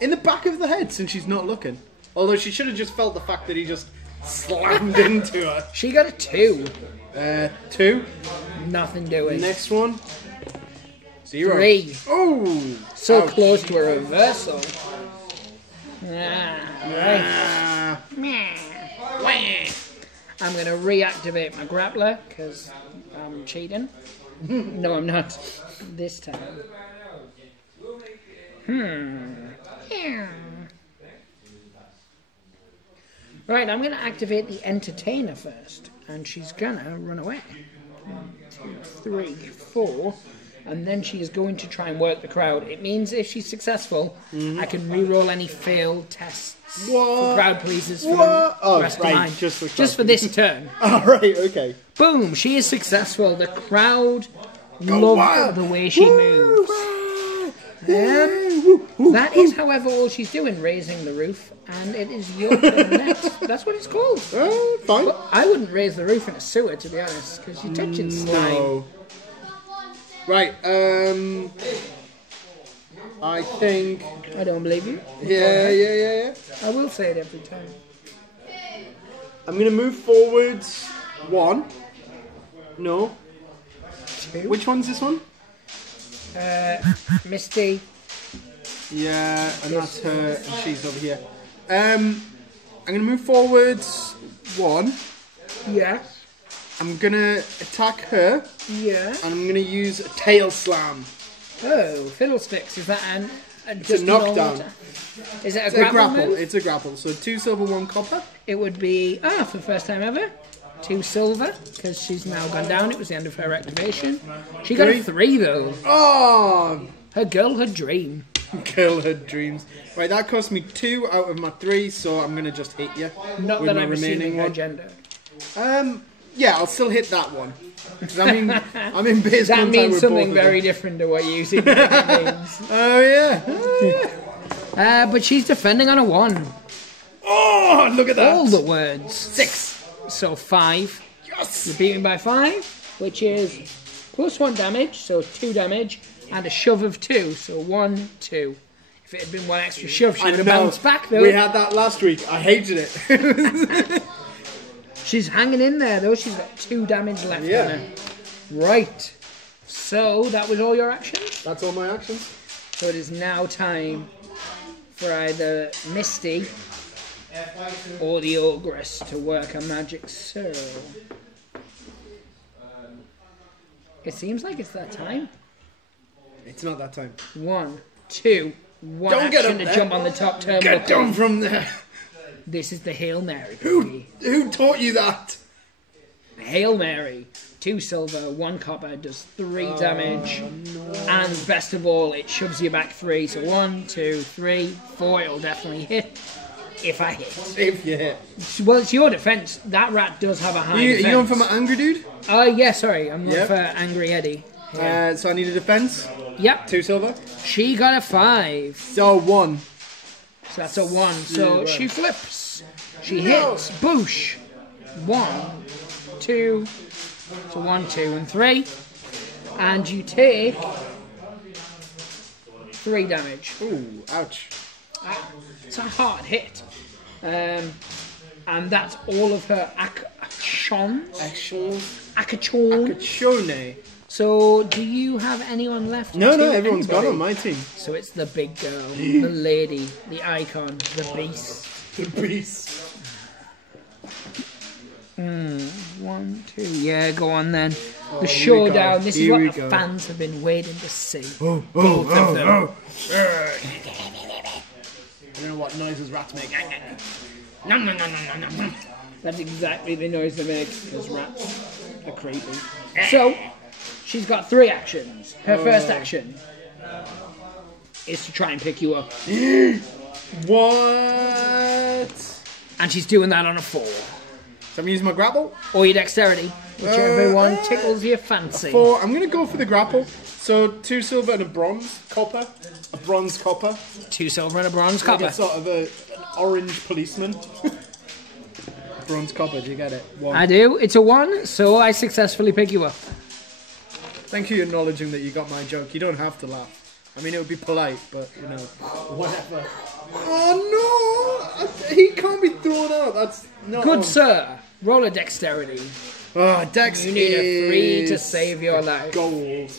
In the back of the head, since she's not looking. Although she should have just felt the fact that he just slammed into her. She got a 2. 2. Nothing doing. Next one. 0. 3. Oh! So Ouch. close to a reversal. Right. I'm going to reactivate my grappler because I'm cheating. No, I'm not. This time. Right, I'm going to activate the entertainer first. And she's going to run away. 1, 2, 3, 4. And then she is going to try and work the crowd. It means if she's successful, I can re-roll any failed tests for crowd pleasers for the rest of mine. Just for this turn. Oh, right, okay. Boom, she is successful. The crowd love the way she moves. That is, however, all she's doing, raising the roof. And it is your turn next. That's what it's called. Fine. But I wouldn't raise the roof in a sewer, to be honest, because you're touching slime. No. Right, I think... I don't believe you. Yeah. I will say it every time. I'm going to move forwards 1. No. 2. Which one's this one? Misty. Yeah, and that's her, and she's over here. I'm going to move forwards 1. Yeah. I'm going to attack her. Yeah. And I'm going to use a tail slam. Oh, fiddlesticks. Is that It's a knockdown. Is it It's a a grapple? grapple. It's a grapple. So 2 silver, 1 copper. It would be, for the first time ever, 2 silver, because she's now gone down. It was the end of her activation. She got a 3, though. Oh! Her girlhood dream. Girlhood dreams. Right, that cost me 2 out of my 3, so I'm going to just hit you. Not with that my I'm remaining assuming her one. gender. Yeah, I'll still hit that one. Because I'm in base That contact means with something both of very them. different to what you think it means. Oh, yeah. But she's defending on a 1. Oh, look at that. All the words. 6. So 5. Yes. You're beating by 5, which is +1 damage, so 2 damage, and a shove of 2, so 1, 2. If it had been 1 extra shove, she would have bounced back, though. We had that last week. I hated it. She's hanging in there, though. She's got 2 damage left on her. Right. So, that was all your actions? That's all my actions. So it is now time for either Misty or the Ogress to work a magic circle. It seems like it's that time. It's not that time. 1, 2, 1 Don't get action up to there. jump on the top turnbuckle. Get down from there. This is the Hail Mary. Who taught you that? Hail Mary. 2 silver, 1 copper, does 3 damage. And best of all, it shoves you back 3. So 1, 2, 3, 4. It'll definitely hit. If I hit. If you hit. Well, it's your defense. That rat does have a high You defense. going for my angry dude? Yeah, sorry. I'm not Yep. for Angry Eddie. So I need a defense. Yep. 2 silver. She got a 5. So 1. So that's a 1. So Yeah. she flips. She hits. Boosh. 1, 2. So 1, 2, and 3. And you take 3 damage. Ooh, ouch. It's a hard hit. And that's all of her actions. Actions. Akachorn. Akachone. So, do you have anyone left? No, everyone's gone on my team. So it's the big girl, the lady, the icon, the beast. The beast. 1, 2. Yeah, go on then. Oh, the showdown. This is here what the fans have been waiting to see. Both of them. I don't know what noises rats make. That's exactly the noise they make, because rats are creepy. So, she's got 3 actions. Her first action is to try and pick you up. What? And she's doing that on a 4. So I'm using my grapple? Or your dexterity, whichever one tickles your fancy. 4. I'm going to go for the grapple. So 2 silver and a bronze copper. A bronze copper. 2 silver and a bronze Like copper. a sort of an orange policeman. Bronze copper, do you get it? 1. I do. It's a 1, so I successfully pick you up. Thank you for acknowledging that you got my joke. You don't have to laugh. I mean, it would be polite, but, you know, whatever. Oh, no! He can't be thrown out. That's not... Good sir. Roll a dexterity. Oh, Dex You need a 3 to save your life. Gold.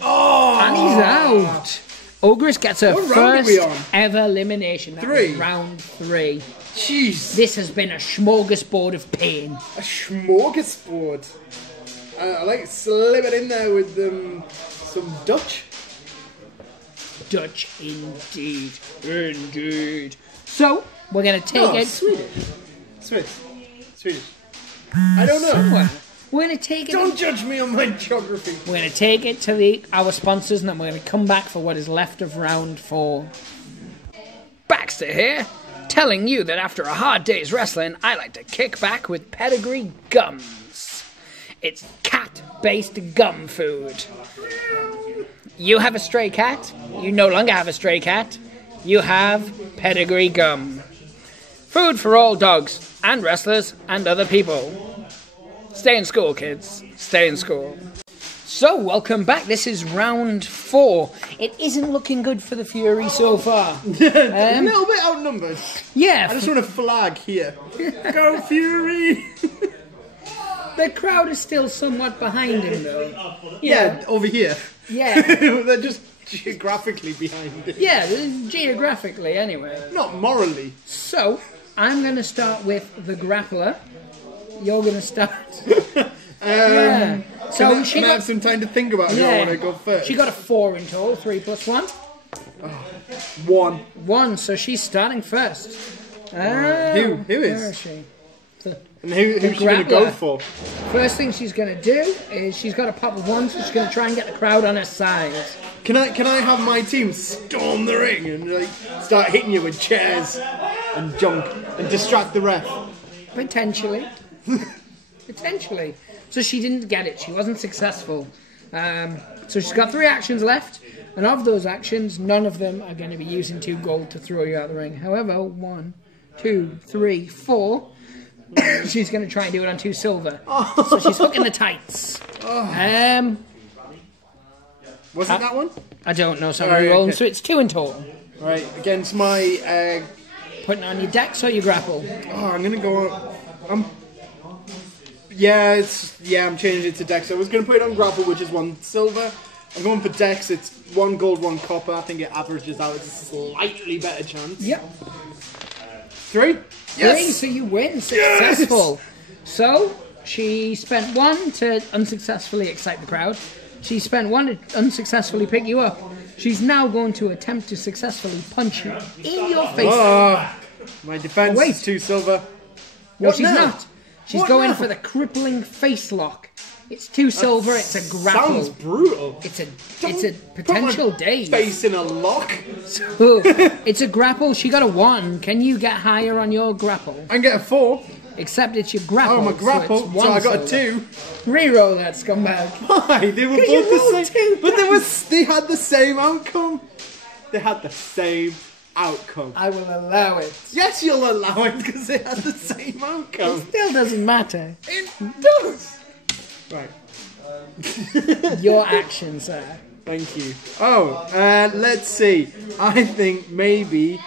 Oh! And he's out. Ogress gets her What round are we first on? ever elimination. That 3. was round 3. Jeez. This has been a smorgasbord of pain. A smorgasbord. I like slip it in there with some Dutch. Dutch indeed. Indeed. So, we're going to take it... Swedish. I don't know. somewhere. We're going to take it... Don't judge me on my geography. We're going to take it to our sponsors, and then we're going to come back for what is left of round 4. Baxter here, telling you that after a hard day's wrestling, I like to kick back with Pedigree Gums. It's cat-based gum food. You have a stray cat. You no longer have a stray cat. You have Pedigree Gum. Food for all dogs and wrestlers and other people. Stay in school, kids. Stay in school. So, welcome back. This is round 4. It isn't looking good for the Fury so far. A little bit outnumbered. Yeah. I just want a flag here. Go Fury! The crowd is still somewhat behind him, though. Yeah, over here. Yeah. They're just geographically behind it. Yeah, geographically, anyway. Not morally. So, I'm going to start with the grappler. You're going to start... yeah. So she can I got have some time to think about who I want to go first? She got a 4 in total, 3 plus 1. 1. 1, so she's starting first. Who is? Where is she? And who's she going to go grappler. for? First thing she's going to do is she's got a pop of 1, so she's going to try and get the crowd on her side. Can I have my team storm the ring and like start hitting you with chairs and junk and distract the ref? Potentially. Potentially. So she didn't get it. She wasn't successful. So she's got 3 actions left. And of those actions, none of them are going to be using 2 gold to throw you out the ring. However, 1, 2, 3, 4. She's going to try and do it on 2 silver. So she's hooking the tights. Was it that one? I don't know. So Sorry, I'm rolling. okay. So it's 2 in total. Right, against my... Putting it on your dex or your grapple. I'm going to go... I'm changing it to Dex. I was going to put it on grapple, which is 1 silver. I'm going for Dex. It's 1 gold, 1 copper. I think it averages out. It's a slightly better chance. Yep. 3? 3, so you win. Successful. So, she spent 1 to unsuccessfully excite the crowd. She spent 1 to unsuccessfully pick you up. She's now going to attempt to successfully punch you in your face. My defense Wait. is 2 silver. No, What she's now? not. She's What going now? for the crippling face lock. It's 2 silver, it's a grapple. Sounds brutal. It's a potential Put my daze. face in a lock. So, it's a grapple. She got a 1. Can you get higher on your grapple? I can get a 4. Except it's your grapple. Oh, my grapple. So, it's So I got a silver. 2. Reroll that, scumbag. Why? They were 'Cause you both the rolled same. 2 But they had the same outcome. They had the same outcome. I will allow it. Yes, you'll allow it because they had the same outcome. Still doesn't matter. It does. Right. Your action, sir. Thank you. Oh, let's see. I think maybe.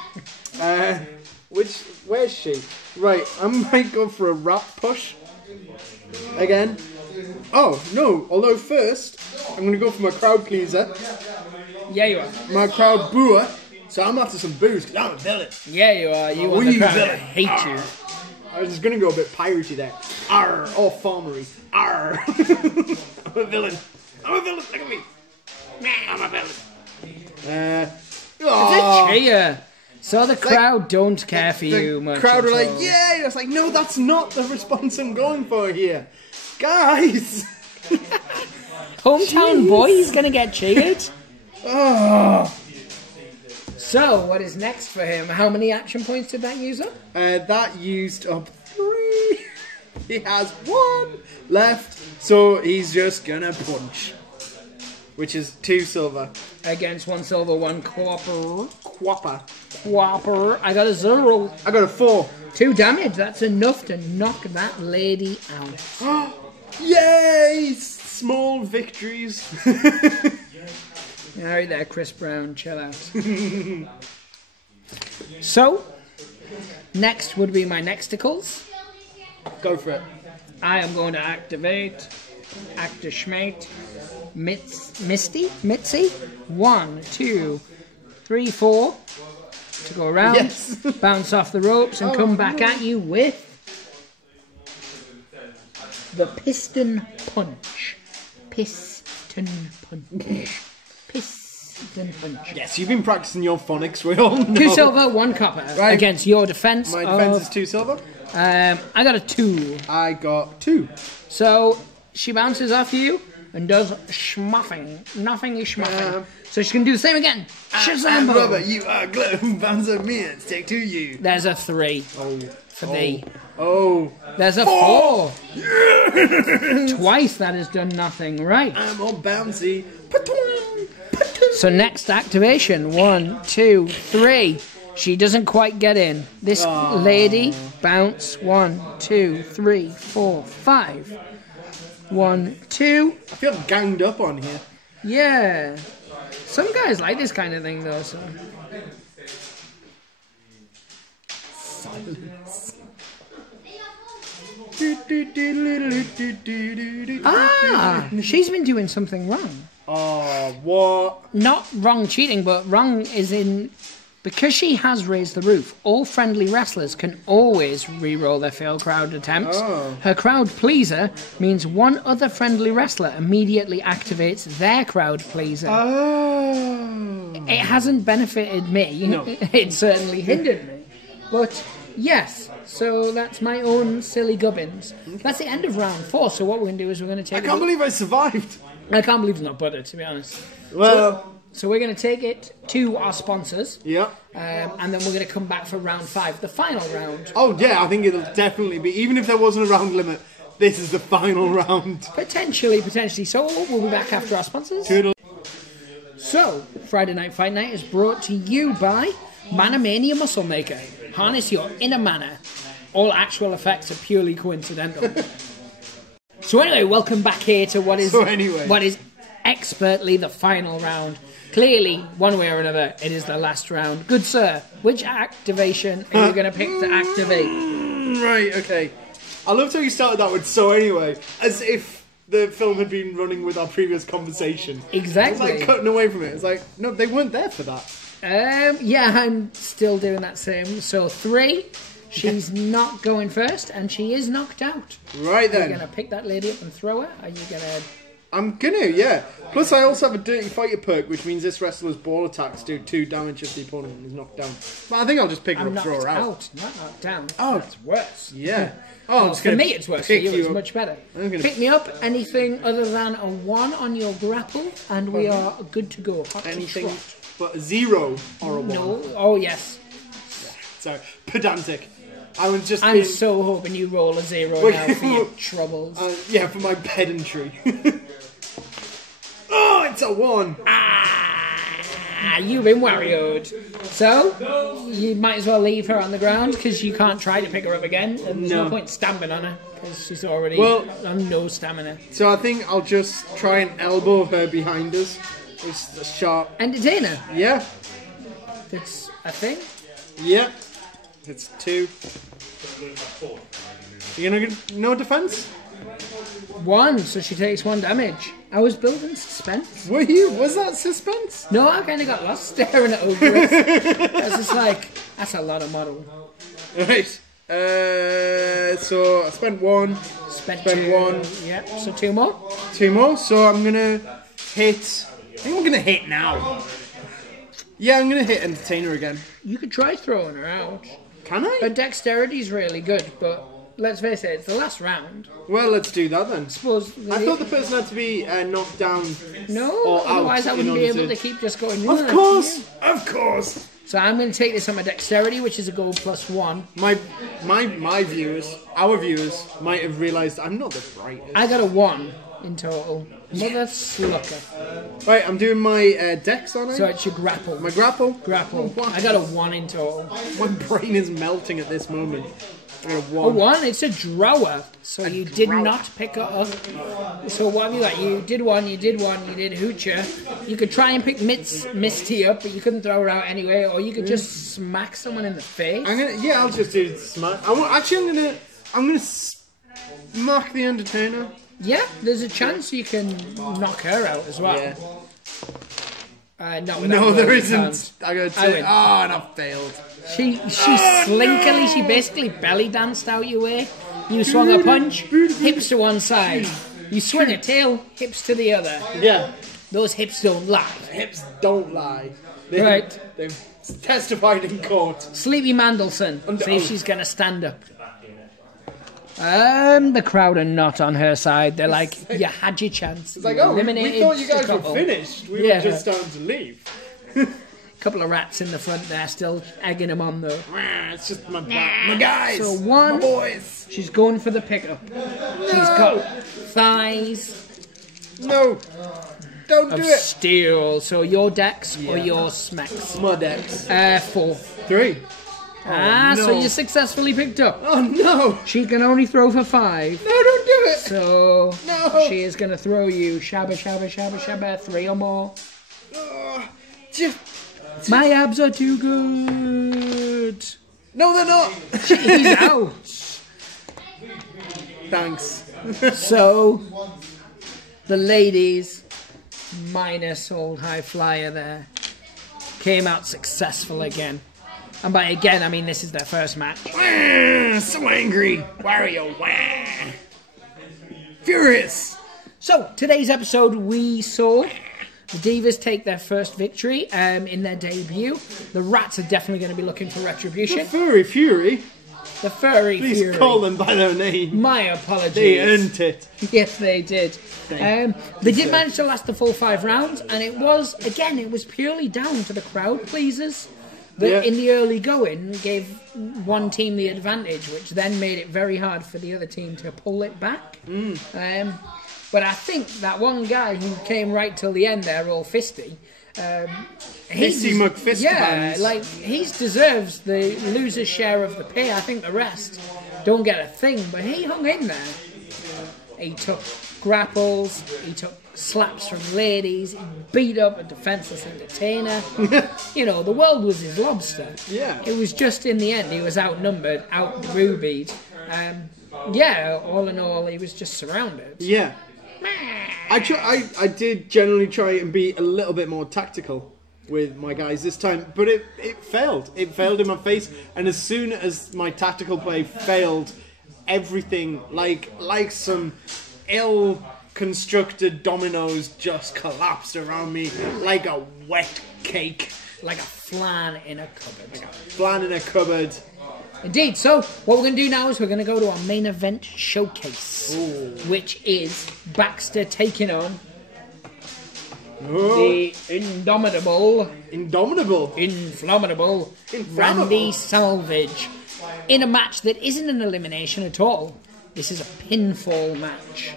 Where's she? Right, I might go for a rap push. Again. Oh, no. Although first, I'm going to go for my crowd pleaser. Yeah, you are. My crowd booer. So I'm after some boos because I'm a villain. Yeah, you are. You are the crowd. I hate you. I was just going to go a bit piratey there. Arr. Or farmery. Arr. I'm a villain. I'm a villain. Look at me. I'm a villain. It's a cheer. So the crowd don't care for you much. The crowd are like, yay! It's like, no, that's not the response I'm going for here. Guys! Hometown boy is going to get cheered. Oh. So, what is next for him? How many action points did that use up? That used up 3. He has 1 left, so he's just gonna punch. Which is 2 silver. Against 1 silver, 1 copper. Quapper. I got a 0. I got a 4. 2 damage. That's enough to knock that lady out. Yay! Small victories. Alright there, Chris Brown. Chill out. So, next would be my nexticles. Go for it. I am going to activate Actor Schmate. Mitzi. 1, 2, 3, 4 to go around. Yes. Bounce off the ropes and come back at you with the piston punch. Piston punch. Yes, you've been practicing your phonics, we all know. 2 silver, 1 copper against your defense. My defense is 2 silver. I got a 2. I got 2. So she bounces off you and does schmuffing. Nothing is schmuffing. So she can do the same again. I'm rubber, you are glue. Bounce on me and stick to you. There's a 3 for thee. Oh. There's a 4. Twice that has done nothing. Right. I'm all bouncy. So next activation. 1, 2, 3. She doesn't quite get in. This lady bounce. 1, 2, 3, 4, 5. 1, 2. I feel ganged up on here. Yeah. Some guys like this kind of thing though. So. Silence. She's been doing something wrong. Oh, what? Not wrong cheating, but wrong is in... Because she has raised the roof, all friendly wrestlers can always re-roll their failed crowd attempts. Oh. Her crowd pleaser means one other friendly wrestler immediately activates their crowd pleaser. Oh. It hasn't benefited me. No. It certainly hindered me. But, yes, so that's my own silly gubbins. That's the end of round 4, so what we're going to do is we're going to take... I can't believe I survived. I can't believe it's not butter, to be honest. Well... So we're going to take it to our sponsors. Yeah. And then we're going to come back for round 5, the final round. Oh, yeah, I think it'll definitely be. Even if there wasn't a round limit, this is the final round. Potentially. So we'll be back after our sponsors. Toodle. So, Friday Night Fight Night is brought to you by Manamania Muscle Maker. Harness your inner mana. All actual effects are purely coincidental. So anyway, welcome back here to what is expertly the final round. Clearly, one way or another, it is the last round. Good sir, which activation are you going to pick to activate? Right, okay. I loved how you started that with "so anyway," as if the film had been running with our previous conversation. Exactly. It's like cutting away from it. It's like, no, they weren't there for that. Yeah, I'm still doing that same. So 3, she's not going first, and she is knocked out. Right then. Are you going to pick that lady up and throw her? Are you going to... I'm gonna, yeah. Plus, I also have a Dirty Fighter perk, which means this wrestler's ball attacks do 2 damage if the opponent is knocked down. But I think I'll just pick her up and throw her out. Not knocked down. Oh, it's worse. Yeah. Oh, well, for me, it's worse. For you, it's much better. Pick me up. Anything other than a 1 on your grapple, and we are good to go. Anything but a 0 or a 1. No. Oh yes. Sorry, pedantic. I'm so hoping you roll a 0 now for your troubles. Yeah, for my pedantry. Oh, it's a 1. You've been worried. So, you might as well leave her on the ground because you can't try to pick her up again. And there's no point stamping on her because she's already on no stamina. So I think I'll just try and elbow her behind us. It's a sharp. Entertainer? Yeah. That's a thing? Yeah. It's 2. You're gonna get no defense? 1, so she takes 1 damage. I was building suspense. Were you? Was that suspense? No, I kind of got lost staring at over it. I was just like, that's a lot of model. Right. So I spent 1. Spent 2. 1. Yep, so 2 more. 2 more, so I'm gonna hit. I think I'm gonna hit now. Yeah, I'm gonna hit Entertainer again. You could try throwing her out. Can I? Her dexterity's really good, but let's face it, it's the last round. Well, let's do that then. Suppose I thought the person had to be knocked down. No, or out otherwise I wouldn't be able to keep just going. Of course, of course. So I'm going to take this on my dexterity, which is a gold +1. My viewers, our viewers, might have realised I'm not the brightest. I got a 1 in total. Mother slucker. Right, I'm doing my dex on it. So it's your grapple. My grapple? Grapple. I got a 1 in total. My brain is melting at this moment. I got a 1. A 1? It's a drawer. So you did not pick it up. So what have you got? You did 1, you did 1, you did Hoocher. You could try and pick Misty up, but you couldn't throw her out anyway. Or you could just smack someone in the face. I'll just do smack. I'm gonna smack the Entertainer. Yeah, there's a chance you can knock her out as well. Yeah. No, there isn't. I gotta say, and I failed. She slinkily, she basically belly danced out your way. You swung a punch, hips to one side. You swing a tail, hips to the other. Yeah. Those hips don't lie. Hips don't lie. Right. They've testified in court. Sleepy Mandelson. See if she's going to stand up. The crowd are not on her side. They're like, you had your chance. It's like, we thought you guys were finished. We were just starting to leave. Couple of rats in the front there, still egging them on though. It's just my guys. So 1, my boys. She's going for the pickup. She's got thighs. No, don't do it. Steel. So your dex or your smacks? My dex. 4. 3. So you successfully picked up. Oh no! She can only throw for 5. No, don't do it. So no, she is going to throw you shabba 3 or more. My abs are too good. No, they're not. He's out. Thanks. So, the ladies, minus old high flyer there, came out successful again. And by again, I mean this is their first match. So angry. Wario. Furious. So, today's episode we saw the Divas take their first victory in their debut. The Rats are definitely going to be looking for retribution. The Furry Fury. The Furry Please Fury. call them by their name. My apologies. They earned it. Yes, they did. They did manage to last the full 5 rounds, and it was purely down to the crowd pleasers that in the early going gave one team the advantage, which then made it very hard for the other team to pull it back. But I think that one guy who came right till the end there, all fisty, Fisty McFist. Yeah, like he deserves the loser's share of the pay. I think the rest don't get a thing, but he hung in there. He took grapples, he took slaps from ladies, he beat up a defenseless Entertainer. You know, the world was his lobster. Yeah. It was just in the end, he was outnumbered, out-rubied. Yeah, all in all, he was just surrounded. Yeah. I did generally try and be a little bit more tactical with my guys this time, but it failed. It failed in my face, and as soon as my tactical play failed, everything, like some ill-constructed dominoes just collapsed around me like a wet cake. Like a flan in a cupboard. Like a flan in a cupboard. Indeed. So, what we're going to do now is we're going to go to our main event showcase, which is Baxter taking on the indomitable, Ronnie Salvage in a match that isn't an elimination at all. This is a pinfall match,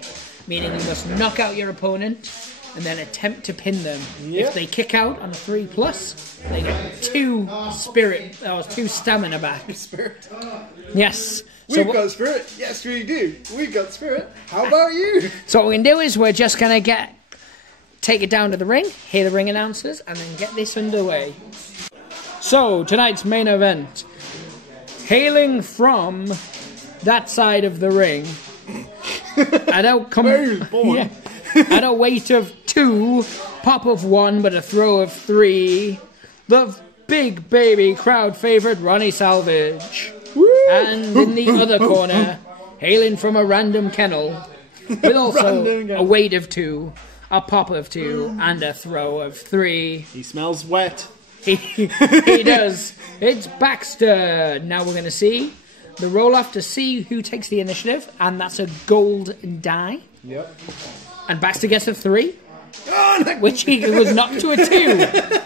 meaning you must knock out your opponent and then attempt to pin them. Yep. If they kick out on a 3+, they get 2 stamina back. Spirit. Yes. We've got spirit. Yes, we do. We've got spirit. How about you? So what we're going to do is we're just going to take it down to the ring, hear the ring announcers, and then get this underway. So, tonight's main event. Hailing from that side of the ring. At a weight of 2, pop of 1, but a throw of 3, the big baby crowd favourite Ronnie Salvage. Woo! And in the other corner, hailing from a random kennel, with also a weight of 2, a pop of 2, and a throw of 3. He smells wet. He does. It's Baxter. Now we're going to see the roll-off to see who takes the initiative, and that's a gold die. Yep. And Baxter gets a 3, which he was knocked to a 2.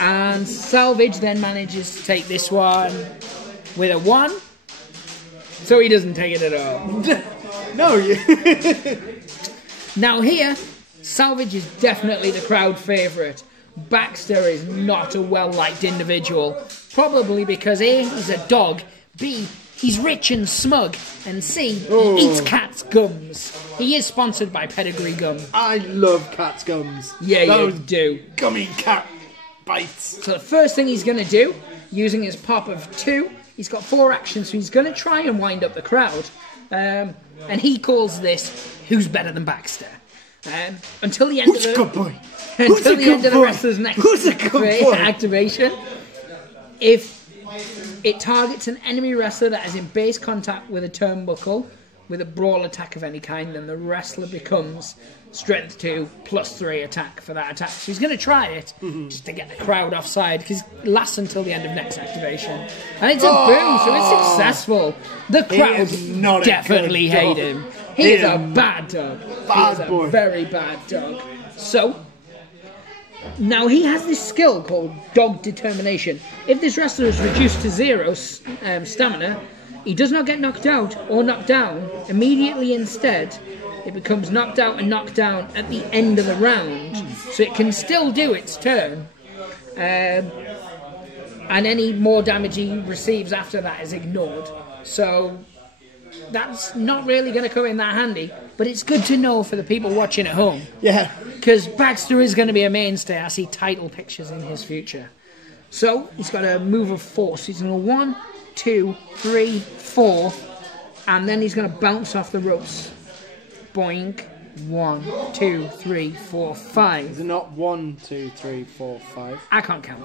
And Salvage then manages to take this one with a 1, so he doesn't take it at all. No. Now here, Salvage is definitely the crowd favourite. Baxter is not a well-liked individual, probably because A, he's a dog, B, he's rich and smug, and C, he eats cat's gums. He is sponsored by Pedigree Gum. I love cat's gums. Yeah, you do. Gummy cat bites. So the first thing he's going to do, using his pop of 2, he's got 4 actions, so he's going to try and wind up the crowd. And he calls this, who's better than Baxter? Until the end of the wrestler's next activation, if it targets an enemy wrestler that is in base contact with a turnbuckle with a brawl attack of any kind, then the wrestler becomes strength 2 plus 3 attack for that attack. So he's going to try it just to get the crowd offside, because it lasts until the end of next activation. And it's a boom, so it's successful. The crowd definitely hate him. He is a bad dog. He is a very bad dog. So, now he has this skill called Dog Determination. If this wrestler is reduced to 0 stamina, he does not get knocked out or knocked down. Immediately instead, it becomes knocked out and knocked down at the end of the round. So it can still do its turn. And any more damage he receives after that is ignored. So that's not really going to come in that handy, but it's good to know for the people watching at home. Yeah. Because Baxter is going to be a mainstay. I see title pictures in his future. So he's got a move of 4. So he's going to 1, 2, 3, 4, and then he's going to bounce off the ropes. Boink. 1, 2, 3, 4, 5. Is it not 1, 2, 3, 4, 5? I can't count.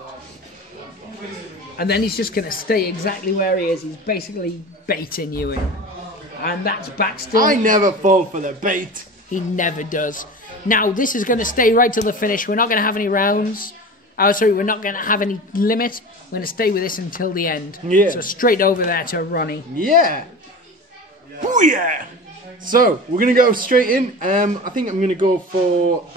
And then he's just going to stay exactly where he is. He's basically baiting you in. And that's Baxter. I never fall for the bait. He never does. Now, this is going to stay right till the finish. We're not going to have any rounds. Oh, sorry, we're not going to have any limit. We're going to stay with this until the end. Yeah. So straight over there to Ronnie. Yeah. Booyah! So, we're going to go straight in. I think I'm going to go for...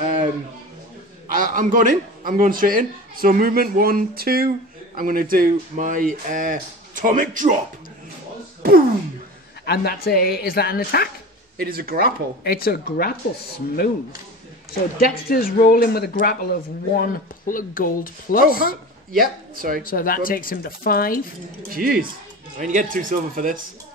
I'm going in. I'm going straight in. So, movement 1, 2. I'm going to do my atomic drop. Boom! And that's is that an attack? It is a grapple. It's a grapple. Smooth. So Dexter's rolling with a grapple of 1 gold plus. Oh, yep, sorry. So that takes him to 5. Jeez. I mean, you get 2 silver for this.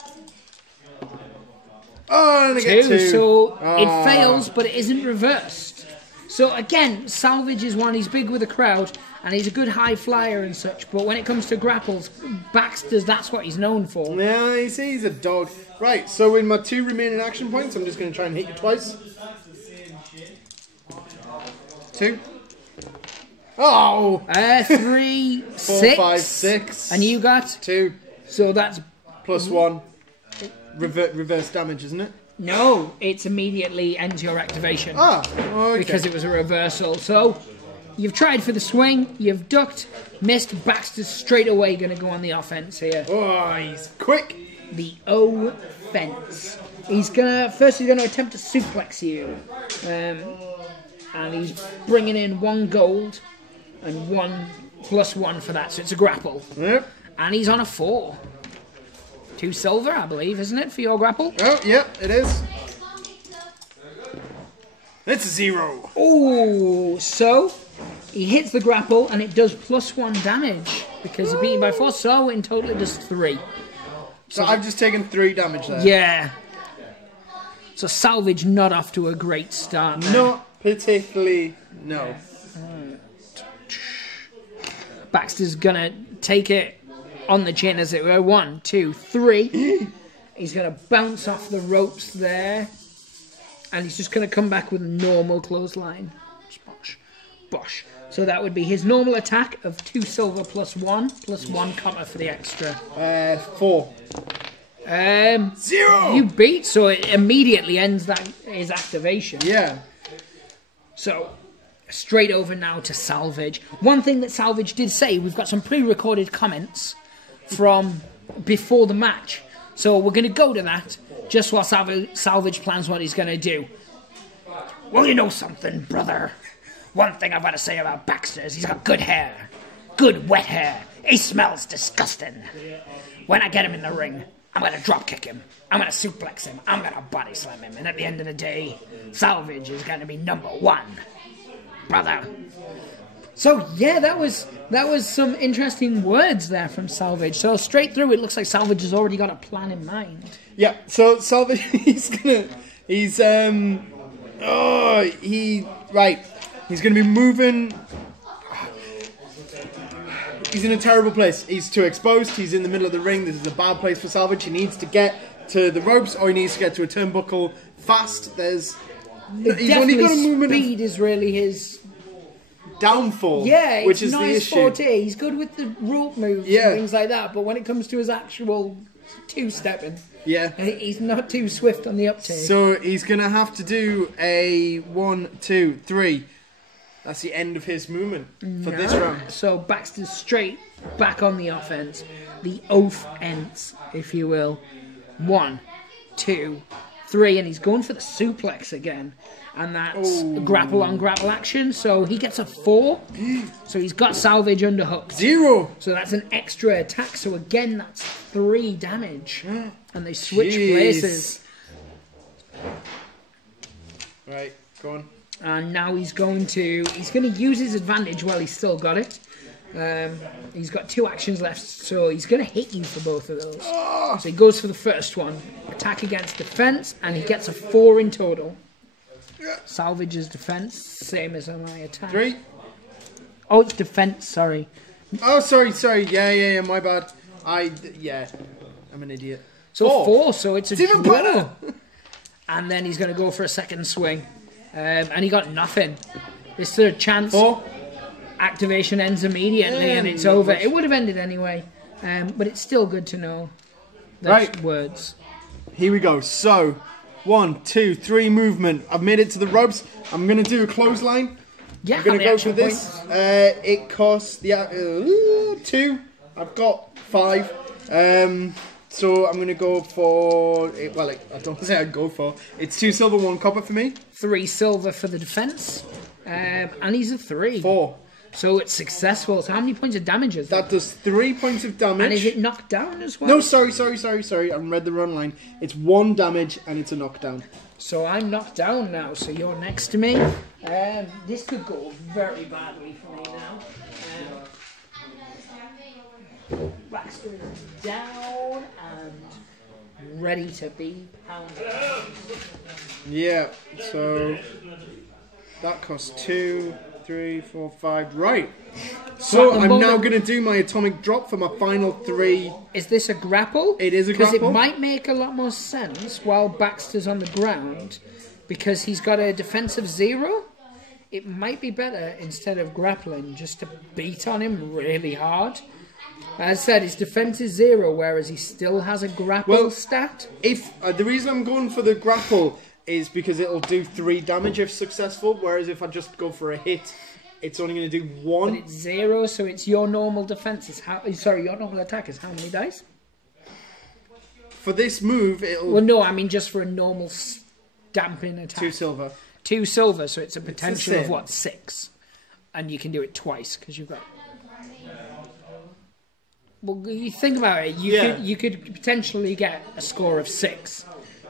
Oh, and I get 2. So it fails, but it isn't reversed. So again, Salvage is one. He's big with the crowd, and he's a good high flyer and such. But when it comes to grapples, Baxter's, that's what he's known for. Yeah, you see, he's a dog. Right, so in my 2 remaining action points, I'm just going to try and hit you twice. 2. Oh! 3, 4, 6. 5, 6. And you got? 2. So that's... Plus 1. Reverse damage, isn't it? No, it's immediately ends your activation. Ah, okay. Because it was a reversal. So, you've tried for the swing, you've ducked, missed. Baxter's straight away going to go on the offense here. Oh, he's quick. The offense. He's going to attempt to suplex you. And he's bringing in 1 gold and 1 plus 1 for that. So it's a grapple. Yep. And he's on a 4. 2 silver, I believe, isn't it, for your grapple? Oh, yep, it is. It's a 0. Oh, so he hits the grapple and it does plus 1 damage because you're beaten by 4. So in total it does 3. So I've just taken 3 damage there. Yeah. So Salvage not off to a great start there. Not particularly, no. Baxter's gonna take it on the chin, as it were. 1, 2, 3. He's going to bounce off the ropes there. And he's just going to come back with a normal clothesline. Bosh. Bosh. So that would be his normal attack of 2 silver plus 1 copper for the extra. 4. 0. You beat, so it immediately ends his activation. Yeah. So, straight over now to Salvage. One thing that Salvage did say, we've got some pre-recorded comments from before the match. So we're going to go to that, just while Salvage plans what he's going to do. Well, you know something, brother. One thing I've got to say about Baxter is he's got good hair. Good wet hair. He smells disgusting. When I get him in the ring, I'm going to drop kick him. I'm going to suplex him. I'm going to body slam him. And at the end of the day, Salvage is going to be number 1. Brother. So, yeah, that was some interesting words there from Salvage. So, straight through, it looks like Salvage has already got a plan in mind. Yeah, so Salvage, he's going to be moving. He's in a terrible place. He's too exposed. He's in the middle of the ring. This is a bad place for Salvage. He needs to get to the ropes, or he needs to get to a turnbuckle fast. He's only got a movement. Speed is really his downfall. Yeah, which is not the his issue. forte. He's good with the rope moves and things like that. But when it comes to his actual two-stepping, he's not too swift on the uptake. So he's gonna have to do a 1, 2, 3. That's the end of his movement for this round. So Baxter's straight back on the offense. The oath ends, if you will. 1, 2, 3, and he's going for the suplex again. And that's grapple on grapple action. So he gets a 4. So he's got Salvage underhooked. 0. So that's an extra attack. So again, that's 3 damage. And they switch places. Right, go on. And now he's going to use his advantage while he's still got it. He's got 2 actions left, so he's going to hit you for both of those. So he goes for the first one, attack against defense, and he gets a 4 in total. Salvage's defense, same as on my attack. 3. Oh, it's defense, sorry. Oh, sorry. Yeah, my bad. I'm an idiot. So 4, so it's a even draw. better. And then he's going to go for a second swing. And he got nothing. This is a chance. 4. Activation ends immediately and it's over. It would have ended anyway. But it's still good to know those words. Here we go. So, 1, 2, 3 movement. I've made it to the ropes. I'm going to do a clothesline. Yeah, I'm going to go for this. It costs 2. I've got 5. So I'm going to go for... I don't say I'd go for... It's 2 silver, 1 copper for me. 3 silver for the defense. And he's a 3. 4. So it's successful. So how many points of damage is that? That does 3 points of damage. And is it knocked down as well? No, sorry. I read the run line. It's 1 damage and it's a knockdown. So I'm knocked down now. So you're next to me. This could go very badly for me now. Baxter is down and ready to be pounded. Yeah, so that costs 2, 3, 4, 5. Right. So I'm now going to do my atomic drop for my final 3. Is this a grapple? It is a grapple. Because it might make a lot more sense while Baxter's on the ground, because he's got a defensive 0. It might be better, instead of grappling, just to beat on him really hard. As I said, his defense is 0, whereas he still has a grapple stat. If the reason I'm going for the grapple is because it'll do 3 damage if successful, whereas if I just go for a hit, it's only going to do 1. But it's 0, so it's your normal defense is your normal attack is how many dice? For this move, it'll... Well, no, I mean just for a normal stamping attack. 2 silver. 2 silver, so it's a potential of what, 6, and you can do it twice because you've got. Well, you think about it. You could potentially get a score of 6,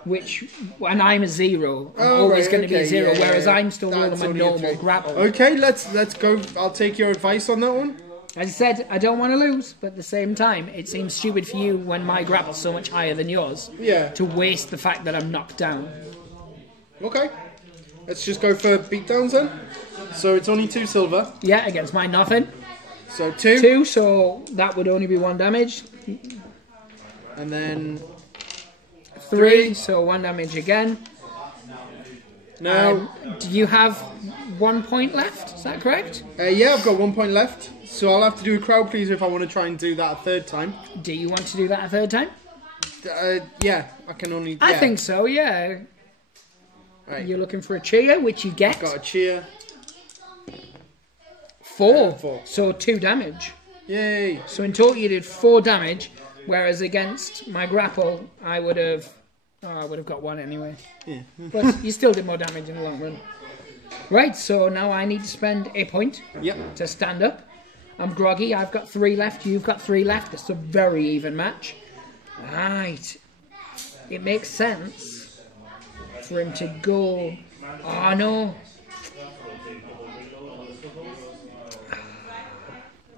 which, when I'm a 0, I'm always going to be a 0. Whereas I'm still rolling my normal grapple. Okay, let's go. I'll take your advice on that one. As I said, I don't want to lose, but at the same time, it seems stupid for you when my grapple's so much higher than yours. Yeah. To waste the fact that I'm knocked down. Okay. Let's just go for beatdowns then. So it's only 2 silver. Yeah, against my nothing. So 2. 2, so that would only be 1 damage. And then 3, so 1 damage again. Now, do you have 1 point left? Is that correct? yeah, I've got 1 point left. So I'll have to do a crowd pleaser if I want to try and do that a third time. Do you want to do that a third time? Yeah, I can only... Yeah. I think so, yeah. Right. You're looking for a cheer, which you get. I've got a cheer. 4. 4. So 2 damage. Yay. So in total you did 4 damage, whereas against my grapple, I would have got 1 anyway. Yeah. But you still did more damage in the long run. Right, so now I need to spend a point to stand up. I'm groggy, I've got 3 left, you've got 3 left. It's a very even match. Right. It makes sense for him to go... Oh, no.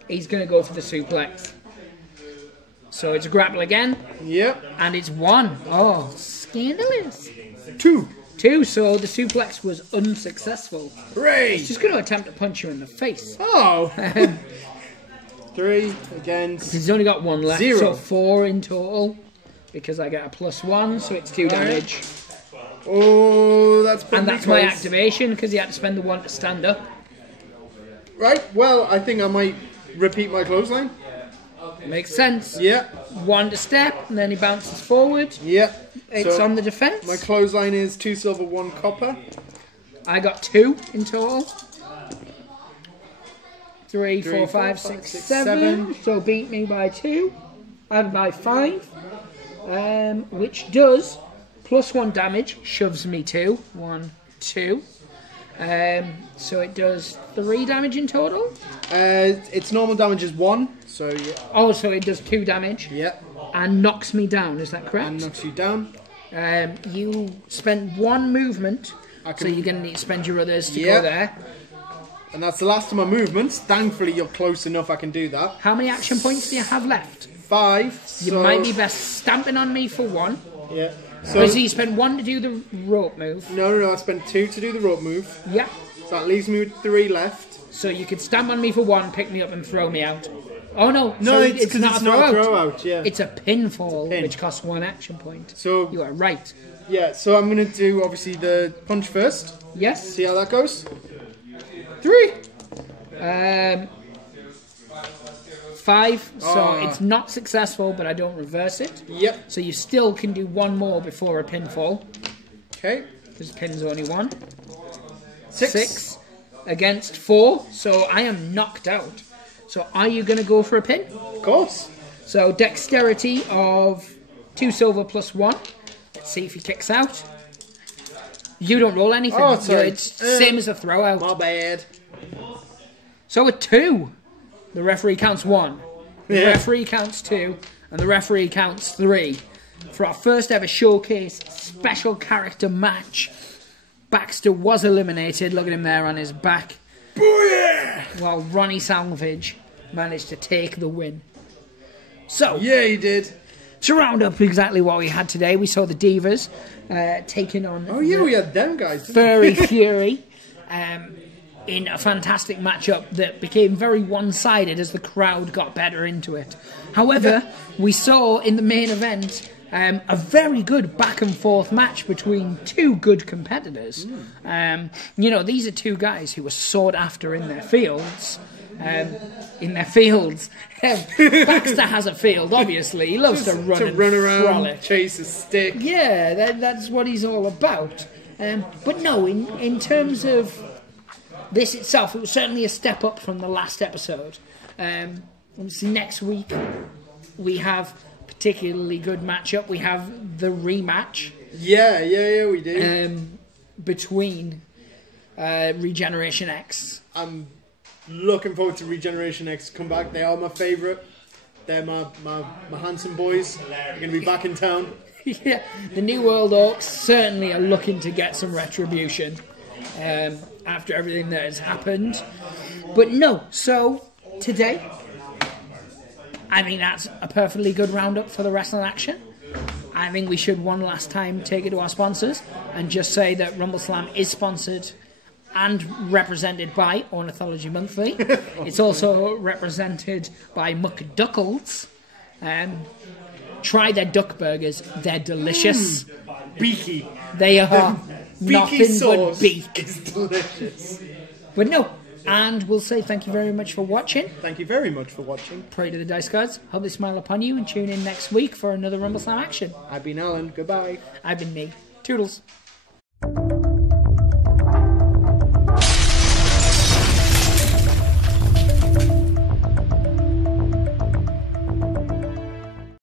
He's going to go for the suplex. So it's a grapple again. Yep. And it's 1. Oh, scandalous. 2. 2, so the suplex was unsuccessful. Hooray! He's just going to attempt to punch you in the face. Oh! 3 against... He's only got 1 left, 0. so 4 in total. Because I get a +1, so it's 2 damage. Oh, that's pretty And that's close. my activation, because he had to spend the 1 to stand up. Right, well, I think I might repeat my clothesline. Makes sense. Yeah. 1 to step, and then he bounces forward. Yeah. It's So on the defense. my clothesline is 2 silver, 1 copper. I got 2 in total. 3, 4, 5, 6, 7. So beat me by 2. And by 5. Which does +1 damage, shoves me 2. 1, 2. So it does 3 damage in total. Its normal damage is 1, so yeah. Oh, so it does 2 damage. Yeah. And knocks me down, is that correct? And knocks you down. You spend 1 movement, so you're going to need to spend your others to go there. And that's the last of my movements. Thankfully, you're close enough I can do that. How many action points do you have left? 5. You might be best stamping on me for 1. Yeah. So you spend 1 to do the rope move. No, I spent 2 to do the rope move. Yeah. So that leaves me with 3 left. So you could stamp on me for 1, pick me up and throw me out. Oh no, No, so it's not a throw out, yeah. It's a pinfall, which costs 1 action point. So You are right. yeah, so I'm going to do obviously the punch first. Yes. See how that goes. 3. 5, so it's not successful, but I don't reverse it. Yep. So you still can do 1 more before a pinfall, Okay. because pin's only 1. 6. 6 against 4, so I am knocked out. So are you going to go for a pin? Of course. So dexterity of 2 silver +1. Let's see if he kicks out. You don't roll anything. Oh, sorry. It's same as a throw out. My bad. So a 2. The referee counts 1. The referee counts 2. And the referee counts 3. For our first ever showcase special character match, Baxter was eliminated. Look at him there on his back. Booyah! While Ronnie Salvage managed to take the win. So, Yeah, you did. to round up exactly what we had today, we saw the Divas taking on Oh yeah, we had them guys. didn't Furry Fury in a fantastic matchup that became very one-sided as the crowd got better into it. However, we saw in the main event a very good back-and-forth match between 2 good competitors. These are 2 guys who were sought after in their fields. Baxter has a field, obviously. He loves to run around, frolic. chase a stick. Yeah, that's what he's all about. But no, in terms of this itself, it was certainly a step up from the last episode. Obviously, next week we have a particularly good matchup. We have the rematch. Yeah, we do. Between Regeneration X. I'm looking forward to Regeneration X come back. They are my favourite. They're my handsome boys. They're going to be back in town. Yeah, the New World Orcs certainly are looking to get some retribution after everything that has happened. But no, so today, I mean, that's a perfectly good roundup for the wrestling action. I think we should one last time take it to our sponsors and just say that Rumbleslam is sponsored and represented by Ornithology Monthly. It's also represented by McDuckles. Try their duck burgers. They're delicious. Beaky. They are Beaky nothing sauce but beak. is delicious. But no. And we'll say thank you very much for watching. Thank you very much for watching. Pray to the dice gods. Hope they smile upon you and tune in next week for another Rumbleslam action. I've been Alan. Goodbye. I've been me. Toodles.